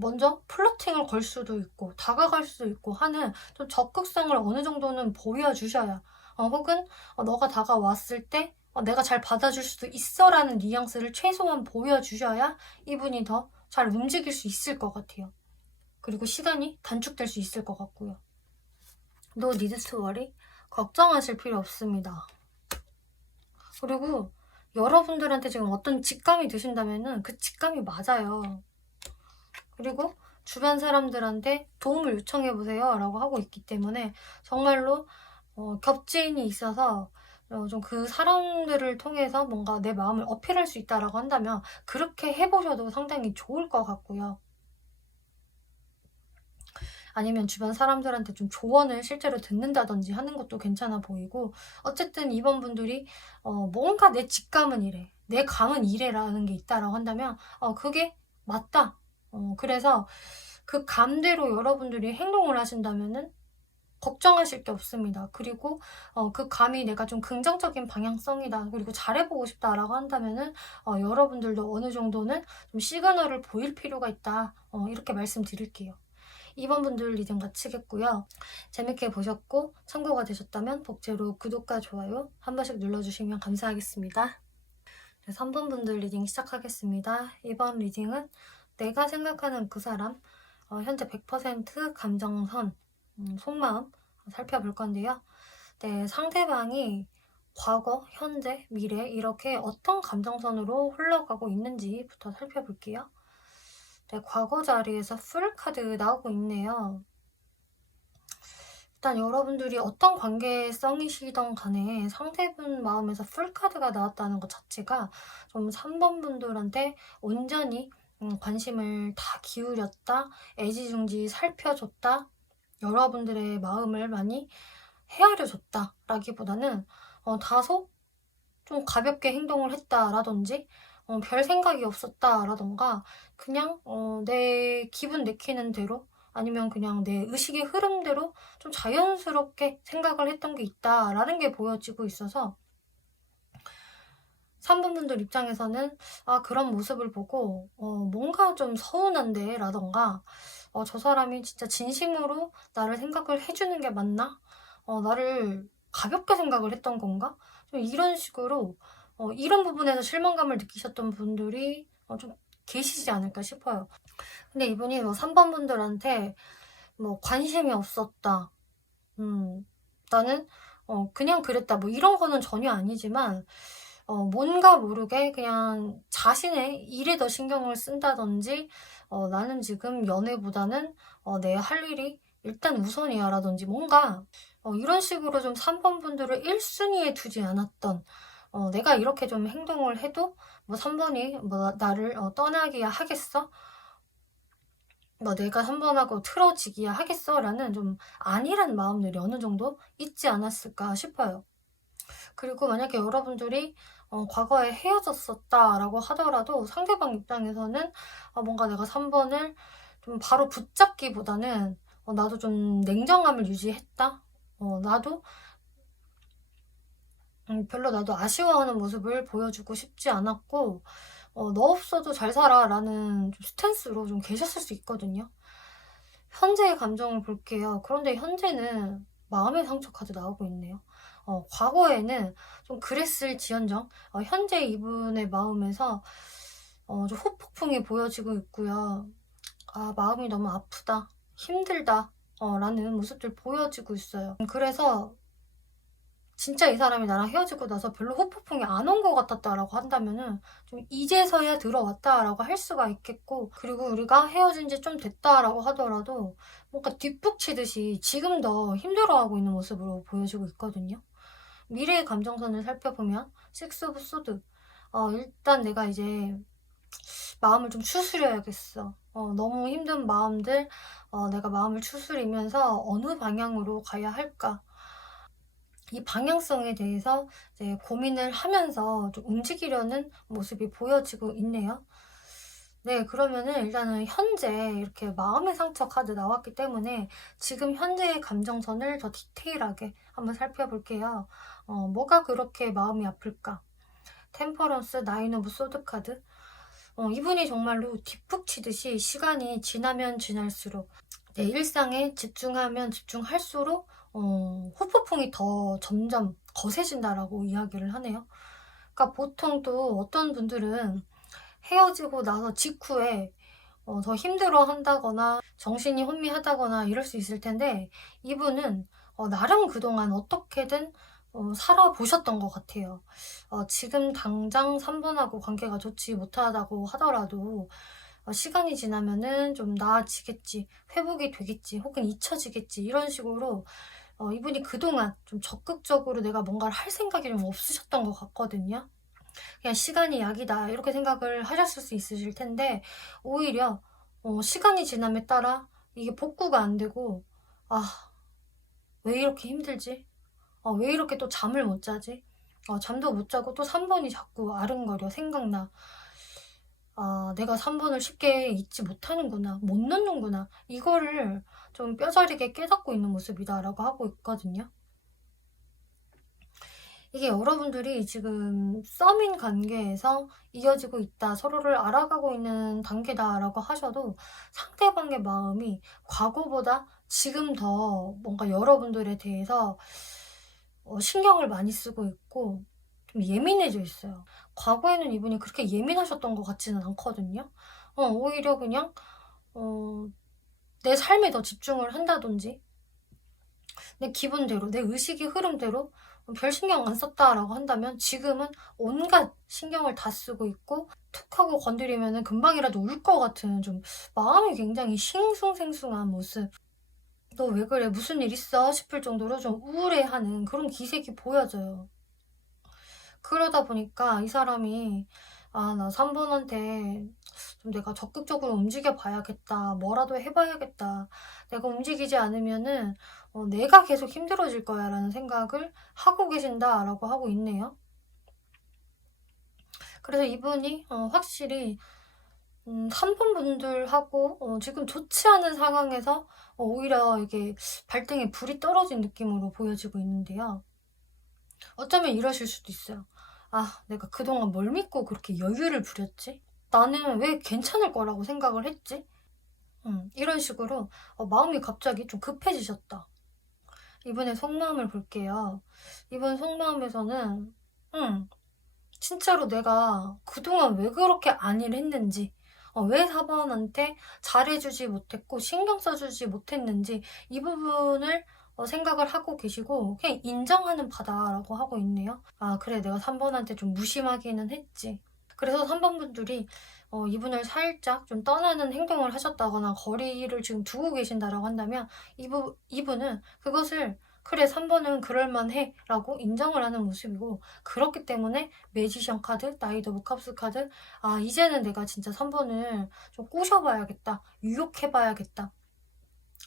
먼저 플러팅을 걸 수도 있고 다가갈 수도 있고 하는 좀 적극성을 어느 정도는 보여주셔야, 혹은 너가 다가왔을 때 내가 잘 받아줄 수도 있어 라는 뉘앙스를 최소한 보여주셔야 이분이 더 잘 움직일 수 있을 것 같아요. 그리고 시간이 단축될 수 있을 것 같고요. No need to worry. 걱정하실 필요 없습니다. 그리고 여러분들한테 지금 어떤 직감이 드신다면은 그 직감이 맞아요. 그리고 주변 사람들한테 도움을 요청해 보세요 라고 하고 있기 때문에 정말로 겹지인이 있어서 좀 그 사람들을 통해서 뭔가 내 마음을 어필할 수 있다라고 한다면 그렇게 해 보셔도 상당히 좋을 것 같고요. 아니면 주변 사람들한테 좀 조언을 실제로 듣는다든지 하는 것도 괜찮아 보이고, 어쨌든 이번 분들이 뭔가 내 직감은 이래, 내 감은 이래라는 게 있다라고 한다면 그게 맞다. 그래서 그 감대로 여러분들이 행동을 하신다면은 걱정하실 게 없습니다. 그리고 그 감이 내가 좀 긍정적인 방향성이다, 그리고 잘해보고 싶다라고 한다면은 여러분들도 어느 정도는 좀 시그널을 보일 필요가 있다. 이렇게 말씀드릴게요. 2번 분들 리딩 마치겠고요. 재밌게 보셨고 참고가 되셨다면 복제로 구독과 좋아요 한 번씩 눌러주시면 감사하겠습니다. 네, 3번 분들 리딩 시작하겠습니다. 이번 리딩은 내가 생각하는 그 사람, 현재 100% 감정선, 속마음 살펴볼 건데요. 네, 상대방이 과거, 현재, 미래 이렇게 어떤 감정선으로 흘러가고 있는지부터 살펴볼게요. 네, 과거 자리에서 풀 카드 나오고 있네요. 일단 여러분들이 어떤 관계성이시던 간에 상대분 마음에서 풀 카드가 나왔다는 것 자체가 좀 3번 분들한테 온전히 관심을 다 기울였다, 애지중지 살펴줬다, 여러분들의 마음을 많이 헤아려줬다 라기보다는 다소 좀 가볍게 행동을 했다라든지 별 생각이 없었다라던가 그냥 내 기분 내키는 대로, 아니면 그냥 내 의식의 흐름대로 좀 자연스럽게 생각을 했던 게 있다라는 게 보여지고 있어서 3번 분들 입장에서는 그런 모습을 보고 뭔가 좀 서운한데 라던가 저 사람이 진짜 진심으로 나를 생각을 해주는 게 맞나? 나를 가볍게 생각을 했던 건가? 좀 이런 식으로 이런 부분에서 실망감을 느끼셨던 분들이 좀 계시지 않을까 싶어요. 근데 이분이 3번 분들한테 관심이 없었다, 나는 그냥 그랬다, 이런 거는 전혀 아니지만 뭔가 모르게 그냥 자신의 일에 더 신경을 쓴다든지 나는 지금 연애보다는 내 할 일이 일단 우선이야 라든지 뭔가 이런 식으로 좀 3번 분들을 1순위에 두지 않았던, 내가 이렇게 좀 행동을 해도 3번이 나를 떠나기야 하겠어? 내가 3번하고 틀어지기야 하겠어? 라는 좀 안일한 마음들이 어느 정도 있지 않았을까 싶어요. 그리고 만약에 여러분들이 과거에 헤어졌었다라고 하더라도 상대방 입장에서는 뭔가 내가 3번을 좀 바로 붙잡기보다는 나도 좀 냉정함을 유지했다? 나도 별로 나도 아쉬워하는 모습을 보여주고 싶지 않았고 너 없어도 잘 살아 라는 좀 스탠스로 좀 계셨을 수 있거든요. 현재의 감정을 볼게요. 그런데 현재는 마음의 상처 카드 나오고 있네요. 과거에는 좀 그랬을지언정 현재 이분의 마음에서 좀 후폭풍이 보여지고 있고요. 마음이 너무 아프다, 힘들다 라는 모습들 보여지고 있어요. 그래서 진짜 이 사람이 나랑 헤어지고 나서 별로 후폭풍이 안 온 것 같았다라고 한다면은 좀 이제서야 들어왔다라고 할 수가 있겠고, 그리고 우리가 헤어진 지 좀 됐다라고 하더라도 뭔가 뒷북치듯이 지금 더 힘들어하고 있는 모습으로 보여지고 있거든요. 미래의 감정선을 살펴보면 식스 오브 소드, 일단 내가 이제 마음을 좀 추스려야겠어. 너무 힘든 마음들, 내가 마음을 추스리면서 어느 방향으로 가야 할까? 이 방향성에 대해서 이제 고민을 하면서 좀 움직이려는 모습이 보여지고 있네요. 네, 그러면은 일단은 현재 이렇게 마음의 상처 카드 나왔기 때문에 지금 현재의 감정선을 더 디테일하게 한번 살펴볼게요. 뭐가 그렇게 마음이 아플까? 템퍼런스, 나인 오브 소드 카드. 이분이 정말로 뒷북치듯이 시간이 지나면 지날수록 내 일상에 집중하면 집중할수록 후폭풍이 더 점점 거세진다라고 이야기를 하네요. 그러니까 보통 또 어떤 분들은 헤어지고 나서 직후에 더 힘들어 한다거나 정신이 혼미하다거나 이럴 수 있을 텐데, 이분은 나름 그동안 어떻게든 살아보셨던 것 같아요. 지금 당장 3번하고 관계가 좋지 못하다고 하더라도 시간이 지나면은 좀 나아지겠지, 회복이 되겠지, 혹은 잊혀지겠지, 이런 식으로 이분이 그동안 좀 적극적으로 내가 뭔가를 할 생각이 좀 없으셨던 것 같거든요. 그냥 '시간이 약이다.' 이렇게 생각을 하셨을 수 있으실 텐데, 오히려 시간이 지남에 따라 이게 복구가 안 되고 '아, 왜 이렇게 힘들지? 왜 이렇게 또 잠을 못 자지? 잠도 못 자고 또 3 번이 자꾸 아른거려 생각나. 아, 내가 3 번을 쉽게 잊지 못하는구나. 못 놓는구나.' 이거를 좀 뼈저리게 깨닫고 있는 모습이다라고 하고 있거든요. 이게 여러분들이 지금 썸인 관계에서 이어지고 있다, 서로를 알아가고 있는 단계다라고 하셔도 상대방의 마음이 과거보다 지금 더 뭔가 여러분들에 대해서 신경을 많이 쓰고 있고 좀 예민해져 있어요. 과거에는 이분이 그렇게 예민하셨던 것 같지는 않거든요. 오히려 그냥 어 내 삶에 더 집중을 한다든지, 내 기분대로, 내 의식의 흐름대로 별 신경 안 썼다라고 한다면, 지금은 온갖 신경을 다 쓰고 있고 툭 하고 건드리면은 금방이라도 울 것 같은, 좀 마음이 굉장히 싱숭생숭한 모습. '너 왜 그래? 무슨 일 있어?' 싶을 정도로 좀 우울해하는 그런 기색이 보여져요. 그러다 보니까 이 사람이 '아, 나 3 번한테 좀 내가 적극적으로 움직여 봐야겠다. 뭐라도 해 봐야겠다. 내가 움직이지 않으면은 내가 계속 힘들어질 거야.'라는 생각을 하고 계신다라고 하고 있네요. 그래서 이분이 확실히 3 번 분들하고 지금 좋지 않은 상황에서 오히려 이게 발등에 불이 떨어진 느낌으로 보여지고 있는데요. 어쩌면 이러실 수도 있어요. '아, 내가 그동안 뭘 믿고 그렇게 여유를 부렸지? 나는 왜 괜찮을 거라고 생각을 했지?' 이런 식으로 마음이 갑자기 좀 급해지셨다. 이분의 속마음을 볼게요. 이분 속마음에서는 진짜로 내가 그동안 왜 그렇게 안일 했는지, 왜 사번한테 잘해 주지 못했고 신경 써 주지 못했는지, 이 부분을 생각을 하고 계시고 그냥 인정하는 바다라고 하고 있네요. '아, 그래, 내가 3 번한테 좀 무심하기는 했지.' 그래서 3번 분들이 이분을 살짝 좀 떠나는 행동을 하셨다거나 거리를 지금 두고 계신다라고 한다면, 이분은 그것을 '그래, 3 번은 그럴 만해.'라고 인정을 하는 모습이고, 그렇기 때문에 매지션 카드, 나이트 오브 컵스 카드, '아, 이제는 내가 진짜 3 번을 좀 꼬셔 봐야겠다. 유혹해 봐야겠다.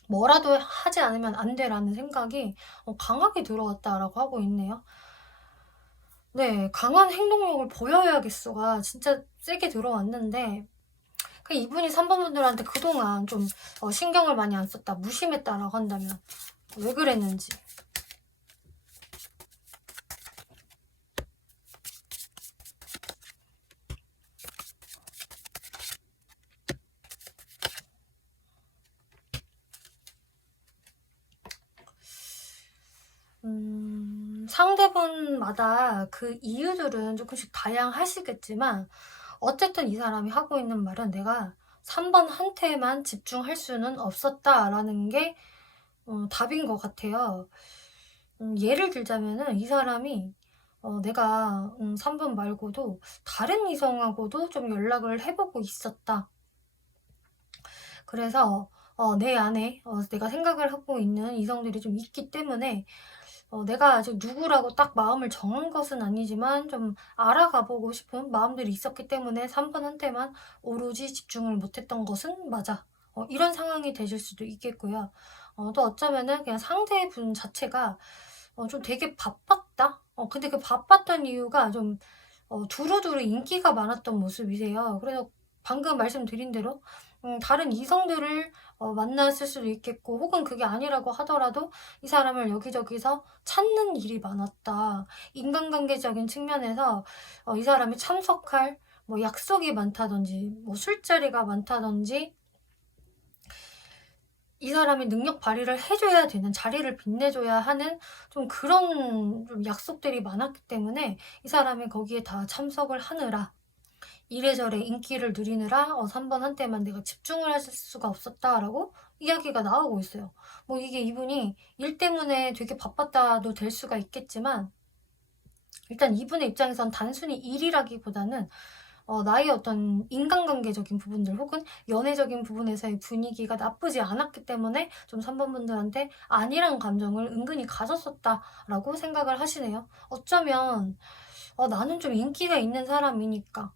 뭐라도 하지 않으면 안 돼.'라는 생각이 강하게 들어왔다라고 하고 있네요. 네. '강한 행동력을 보여야겠어.'가 진짜 세게 들어왔는데, 이분이 3 번 분들한테 그동안 좀 신경을 많이 안 썼다, 무심했다라고 한다면 왜 그랬는지. 상대방마다 그 이유들은 조금씩 다양하시겠지만, 어쨌든 이 사람이 하고 있는 말은 '내가 3 번한테만 집중할 수는 없었다.'라는 게 답인 것 같아요. 예를 들자면은 이 사람이 '내가 3번 말고도 다른 이성하고도 좀 연락을 해 보고 있었다. 그래서 내 안에 내가 생각을 하고 있는 이성들이 좀 있기 때문에, 내가 아직 누구라고 딱 마음을 정한 것은 아니지만 좀 알아가 보고 싶은 마음들이 있었기 때문에 3 번한테만 오로지 집중을 못 했던 것은 맞아.' 이런 상황이 되실 수도 있겠고요. 또 어쩌면은 그냥 상대분 자체가 좀 되게 바빴다? 근데 그 바빴던 이유가 좀 두루두루 인기가 많았던 모습이세요. 그래서 방금 말씀드린 대로 다른 이성들을 만났을 수도 있겠고, 혹은 그게 아니라고 하더라도 이 사람을 여기저기서 찾는 일이 많았다. 인간관계적인 측면에서 이 사람이 참석할 뭐 약속이 많다든지, 뭐 술자리가 많다든지, 이 사람이 능력 발휘를 해 줘야 되는, 자리를 빛내줘야 하는 좀 그런 좀 약속들이 많았기 때문에 이 사람이 거기에 다 참석을 하느라, 이래저래 인기를 누리느라 3번 한테만 내가 집중을 할 수가 없었다라고 이야기가 나오고 있어요. 뭐 이게 이분이 일 때문에 되게 바빴다도 될 수가 있겠지만, 일단 이분의 입장에선 단순히 일이라기보다는 나의 어떤 인간관계적인 부분들 혹은 연애적인 부분에서의 분위기가 나쁘지 않았기 때문에 좀 3번 분들한테 안일한 감정을 은근히 가졌었다라고 생각을 하시네요. 어쩌면 나는 좀 인기가 있는 사람이니까,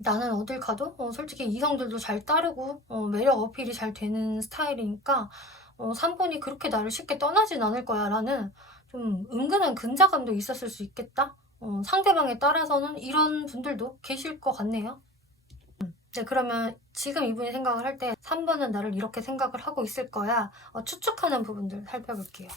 나는 어딜 가도 솔직히 이성들도 잘 따르고 매력 어필이 잘 되는 스타일이니까 3번이 그렇게 나를 쉽게 떠나진 않을 거야 라는 좀 은근한 근자감도 있었을 수 있겠다. 상대방에 따라서는 이런 분들도 계실 것 같네요. 네, 그러면 지금 이분이 생각을 할 때 3번은 나를 이렇게 생각을 하고 있을 거야, 추측하는 부분들 살펴볼게요.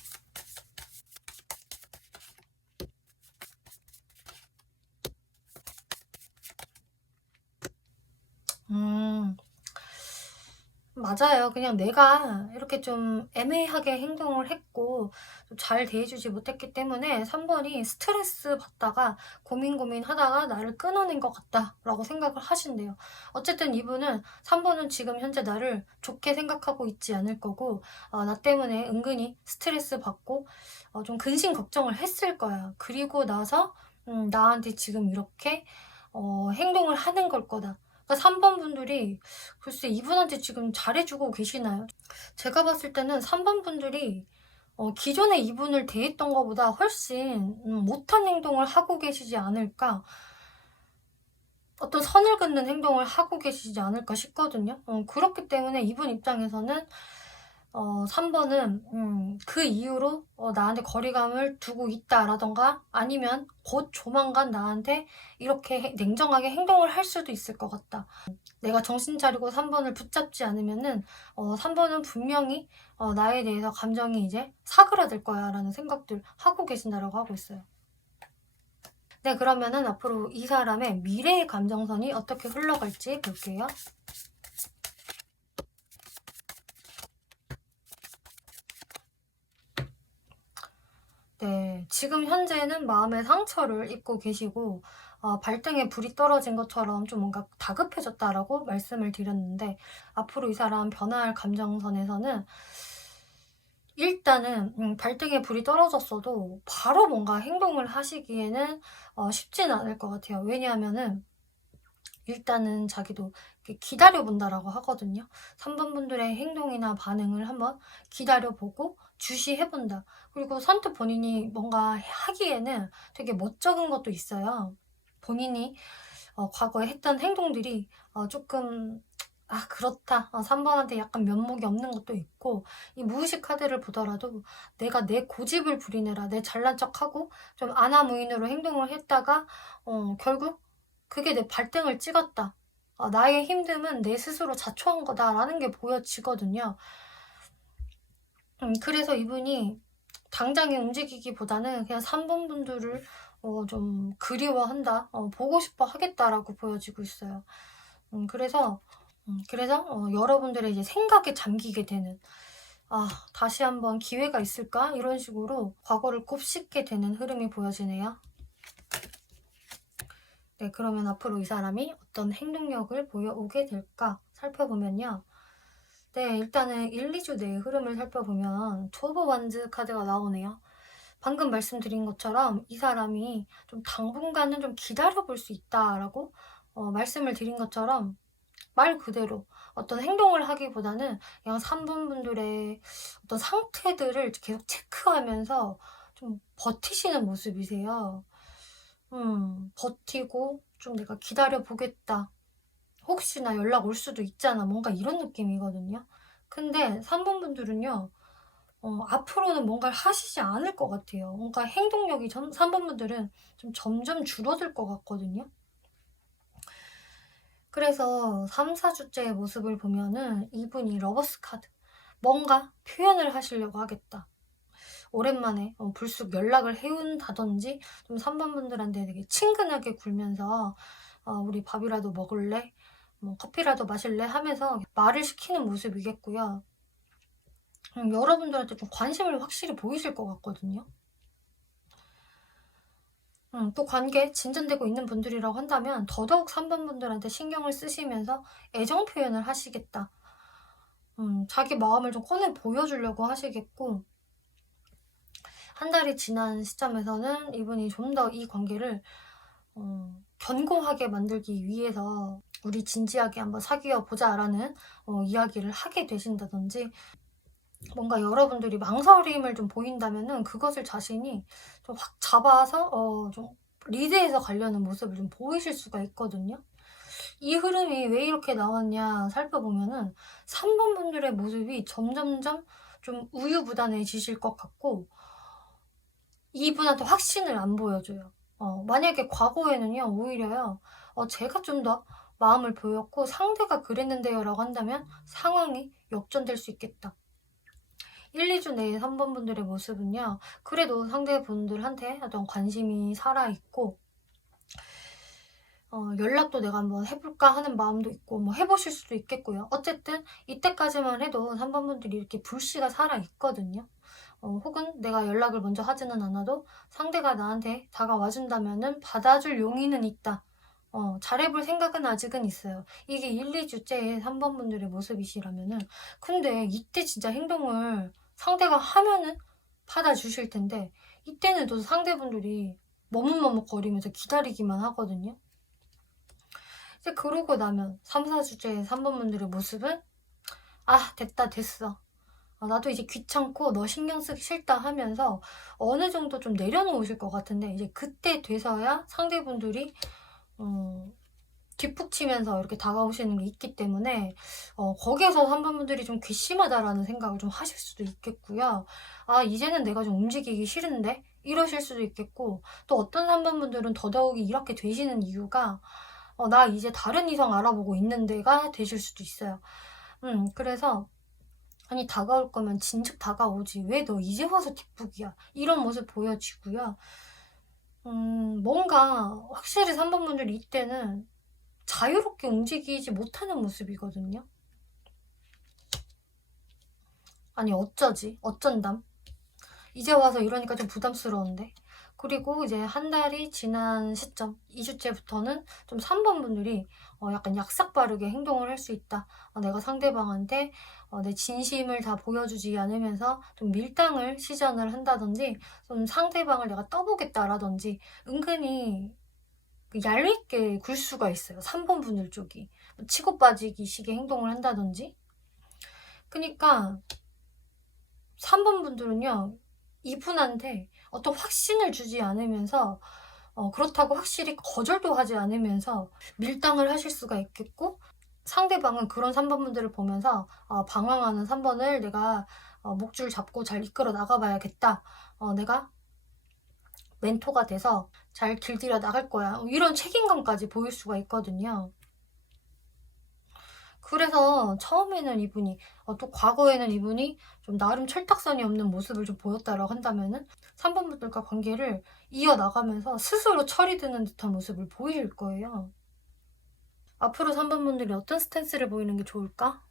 맞아요. 그냥 내가 이렇게 좀 애매하게 행동을 했고 좀 잘 대해주지 못했기 때문에 3번이 스트레스 받다가 고민하다가 나를 끊어낸 것 같다라고 생각을 하신대요. 어쨌든 이분은 3번은 지금 현재 나를 좋게 생각하고 있지 않을 거고, 나 때문에 은근히 스트레스 받고 좀 근심 걱정을 했을 거야. 그리고 나서 나한테 지금 이렇게 행동을 하는 걸 거다. 그러니까 3번 분들이 글쎄 이분한테 지금 잘해주고 계시나요? 제가 봤을 때는 3번 분들이 기존에 이분을 대했던 것보다 훨씬 못한 행동을 하고 계시지 않을까, 어떤 선을 긋는 행동을 하고 계시지 않을까 싶거든요. 그렇기 때문에 이분 입장에서는 3번은 그 이후로 나한테 거리감을 두고 있다라던가 아니면 곧 조만간 나한테 이렇게 냉정하게 행동을 할 수도 있을 것 같다. 내가 정신 차리고 3번을 붙잡지 않으면은 3번은 분명히 나에 대해서 감정이 이제 사그라들 거야 라는 생각들 하고 계신다라고 하고 있어요. 네, 그러면은 앞으로 이 사람의 미래의 감정선이 어떻게 흘러갈지 볼게요. 네, 지금 현재는 마음의 상처를 입고 계시고 발등에 불이 떨어진 것처럼 좀 뭔가 다급해졌다라고 말씀을 드렸는데, 앞으로 이 사람 변화할 감정선에서는 일단은 발등에 불이 떨어졌어도 바로 뭔가 행동을 하시기에는 쉽지는 않을 것 같아요. 왜냐하면은 일단은 자기도 이렇게 기다려본다라고 하거든요. 3번 분들의 행동이나 반응을 한번 기다려보고 주시해본다. 그리고 선뜻 본인이 뭔가 하기에는 되게 멋쩍은 것도 있어요. 본인이 과거에 했던 행동들이 조금 그렇다, 3번한테 약간 면목이 없는 것도 있고, 이 무의식 카드를 보더라도 내가 내 고집을 부리느라 내 잘난 척하고 좀 아나무인으로 행동을 했다가 결국 그게 내 발등을 찍었다. 나의 힘듦은 내 스스로 자초한 거다라는 게 보여지거든요. 그래서 이분이 당장에 움직이기보다는 그냥 3번 분들을 좀 그리워한다, 보고 싶어 하겠다라고 보여지고 있어요. 그래서 여러분들의 이제 생각에 잠기게 되는, 다시 한번 기회가 있을까? 이런 식으로 과거를 곱씹게 되는 흐름이 보여지네요. 네, 그러면 앞으로 이 사람이 어떤 행동력을 보여오게 될까 살펴보면요. 네, 일단은 1, 2주 내의 흐름을 살펴보면 투 오브 완즈 카드가 나오네요. 방금 말씀드린 것처럼 이 사람이 좀 당분간은 좀 기다려볼 수 있다라고 말씀을 드린 것처럼, 말 그대로 어떤 행동을 하기보다는 그냥 3번 분들의 어떤 상태들을 계속 체크하면서 좀 버티시는 모습이세요. 버티고 좀 내가 기다려보겠다. 혹시나 연락 올 수도 있잖아. 뭔가 이런 느낌이거든요. 근데 3번 분들은요, 앞으로는 뭔가를 하시지 않을 것 같아요. 뭔가 행동력이 3번 분들은 좀 점점 줄어들 것 같거든요. 그래서 3, 4주째의 모습을 보면은 이분이 러버스 카드, 뭔가 표현을 하시려고 하겠다. 오랜만에 불쑥 연락을 해온다든지 좀 3번 분들한테 되게 친근하게 굴면서 우리 밥이라도 먹을래? 뭐 커피라도 마실래? 하면서 말을 시키는 모습이겠고요. 여러분들한테 좀 관심을 확실히 보이실 것 같거든요. 또 관계 진전되고 있는 분들이라고 한다면 더더욱 3번 분들한테 신경을 쓰시면서 애정 표현을 하시겠다. 자기 마음을 좀 꺼내 보여주려고 하시겠고, 한 달이 지난 시점에서는 이분이 좀 더 이 관계를 견고하게 만들기 위해서 우리 진지하게 한번 사귀어 보자라는 이야기를 하게 되신다든지, 뭔가 여러분들이 망설임을 좀 보인다면은 그것을 자신이 좀 확 잡아서 좀 리드해서 가려는 모습을 좀 보이실 수가 있거든요. 이 흐름이 왜 이렇게 나왔냐 살펴보면은 3번 분들의 모습이 점점점 좀 우유부단해지실 것 같고, 이분한테 확신을 안 보여줘요. 만약에 과거에는요, 오히려요, 제가 좀 더 마음을 보였고 상대가 그랬는데요 라고 한다면 상황이 역전될 수 있겠다. 1, 2주 내에 3번 분들의 모습은요, 그래도 상대분들한테 어떤 관심이 살아있고, 연락도 내가 한번 해볼까 하는 마음도 있고, 뭐 해보실 수도 있겠고요. 어쨌든 이때까지만 해도 3번 분들이 이렇게 불씨가 살아있거든요. 혹은 내가 연락을 먼저 하지는 않아도 상대가 나한테 다가와준다면은 받아줄 용의는 있다. 잘해볼 생각은 아직은 있어요. 이게 1, 2주째의 3번 분들의 모습이시라면은, 근데 이때 진짜 행동을 상대가 하면은 받아주실 텐데, 이때는 또 상대분들이 머뭇머뭇거리면서 기다리기만 하거든요. 이제 그러고 나면 3, 4주째의 3번 분들의 모습은, 아 됐다 됐어, 나도 이제 귀찮고 너 신경 쓰기 싫다 하면서 어느 정도 좀 내려놓으실 것 같은데, 이제 그때 돼서야 상대분들이 뒷북치면서 이렇게 다가오시는 게 있기 때문에 거기에서 3번 분들이 좀 괘씸하다라는 생각을 좀 하실 수도 있겠고요. 아 이제는 내가 좀 움직이기 싫은데 이러실 수도 있겠고, 또 어떤 3번 분들은 더더욱이 이렇게 되시는 이유가 나 이제 다른 이성 알아보고 있는 데가 되실 수도 있어요. 그래서 아니 다가올 거면 진즉 다가오지 왜 너 이제 와서 뒷북이야, 이런 모습 보여지고요. 뭔가 확실히 3번 분들이 이때는 자유롭게 움직이지 못하는 모습이거든요. 아니 어쩌지? 어쩐담? 이제 와서 이러니까 좀 부담스러운데. 그리고 이제 한 달이 지난 시점 2주째부터는 좀 3번 분들이 약간 약삭빠르게 행동을 할 수 있다. 내가 상대방한테 내 진심을 다 보여주지 않으면서 좀 밀당을 시전을 한다든지, 좀 상대방을 내가 떠보겠다라든지, 은근히 그 얄밉게 굴 수가 있어요. 3번 분들 쪽이 치고 빠지기 식의 행동을 한다든지. 그러니까 3번 분들은요, 이분한테 어떤 확신을 주지 않으면서 그렇다고 확실히 거절도 하지 않으면서 밀당을 하실 수가 있겠고, 상대방은 그런 3번 분들을 보면서 방황하는 3번을 내가 목줄 잡고 잘 이끌어 나가봐야겠다, 내가 멘토가 돼서 잘 길들여 나갈 거야, 이런 책임감까지 보일 수가 있거든요. 그래서 처음에는 이분이 또 과거에는 이분이 좀 나름 철딱선이 없는 모습을 좀 보였다라고 한다면은 3번 분들과 관계를 이어나가면서 스스로 철이 드는 듯한 모습을 보일 거예요. 앞으로 3번 분들이 어떤 스탠스를 보이는 게 좋을까?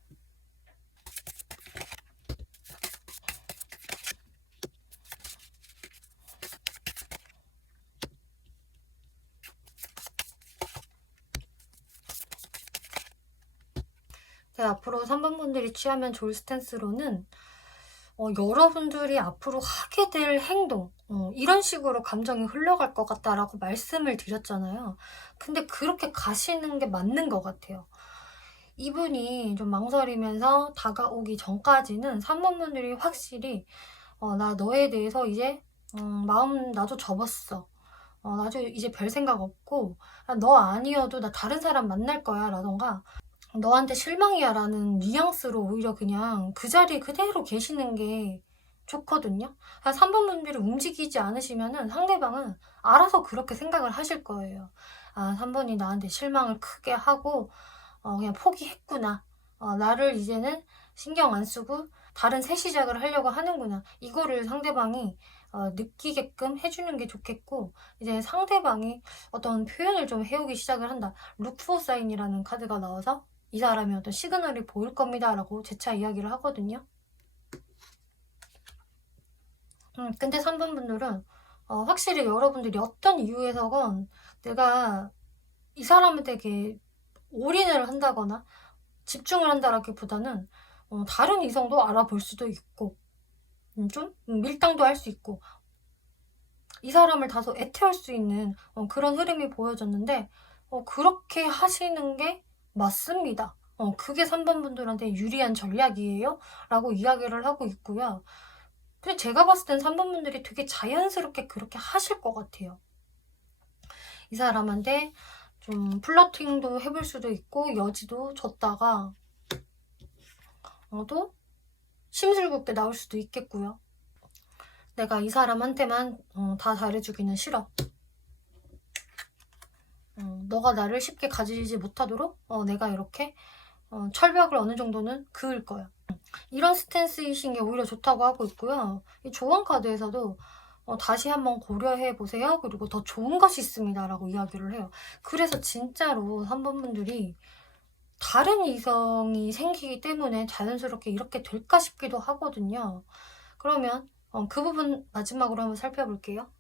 네, 앞으로 3번 분들이 취하면 좋을 스탠스로는 여러분들이 앞으로 하게 될 행동, 이런 식으로 감정이 흘러갈 것 같다라고 말씀을 드렸잖아요. 근데 그렇게 가시는 게 맞는 것 같아요. 이분이 좀 망설이면서 다가오기 전까지는 3번 분들이 확실히 나 너에 대해서 이제 마음 나도 접었어. 나도 이제 별 생각 없고, 너 아니어도 나 다른 사람 만날 거야 라던가, 너한테 실망이야 라는 뉘앙스로 오히려 그냥 그 자리에 그대로 계시는 게 좋거든요. 3번 분들이 움직이지 않으시면은 상대방은 알아서 그렇게 생각을 하실 거예요. 3번이 나한테 실망을 크게 하고 그냥 포기했구나. 나를 이제는 신경 안 쓰고 다른 새 시작을 하려고 하는구나. 이거를 상대방이 느끼게끔 해주는 게 좋겠고, 이제 상대방이 어떤 표현을 좀 해오기 시작을 한다. 룩포 사인이라는 카드가 나와서 이 사람이 어떤 시그널이 보일 겁니다 라고 재차 이야기를 하거든요. 근데 3번 분들은 확실히 여러분들이 어떤 이유에서건 내가 이 사람한테 되게 올인을 한다거나 집중을 한다라기보다는 다른 이성도 알아볼 수도 있고, 좀 밀당도 할 수 있고, 이 사람을 다소 애태울 수 있는 그런 흐름이 보여졌는데 그렇게 하시는 게 맞습니다. 그게 3번 분들한테 유리한 전략이에요 라고 이야기를 하고 있고요. 근데 제가 봤을 땐 3번 분들이 되게 자연스럽게 그렇게 하실 것 같아요. 이 사람한테 좀 플러팅도 해볼 수도 있고 여지도 줬다가 또 심술궂게 나올 수도 있겠고요. 내가 이 사람한테만 다 잘해주기는 싫어. 너가 나를 쉽게 가지지 못하도록 내가 이렇게 철벽을 어느 정도는 그을 거야. 이런 스탠스이신 게 오히려 좋다고 하고 있고요. 이 조언 카드에서도 다시 한번 고려해 보세요. 그리고 더 좋은 것이 있습니다. 라고 이야기를 해요. 그래서 진짜로 3번 분들이 다른 이성이 생기기 때문에 자연스럽게 이렇게 될까 싶기도 하거든요. 그러면 그 부분 마지막으로 한번 살펴볼게요.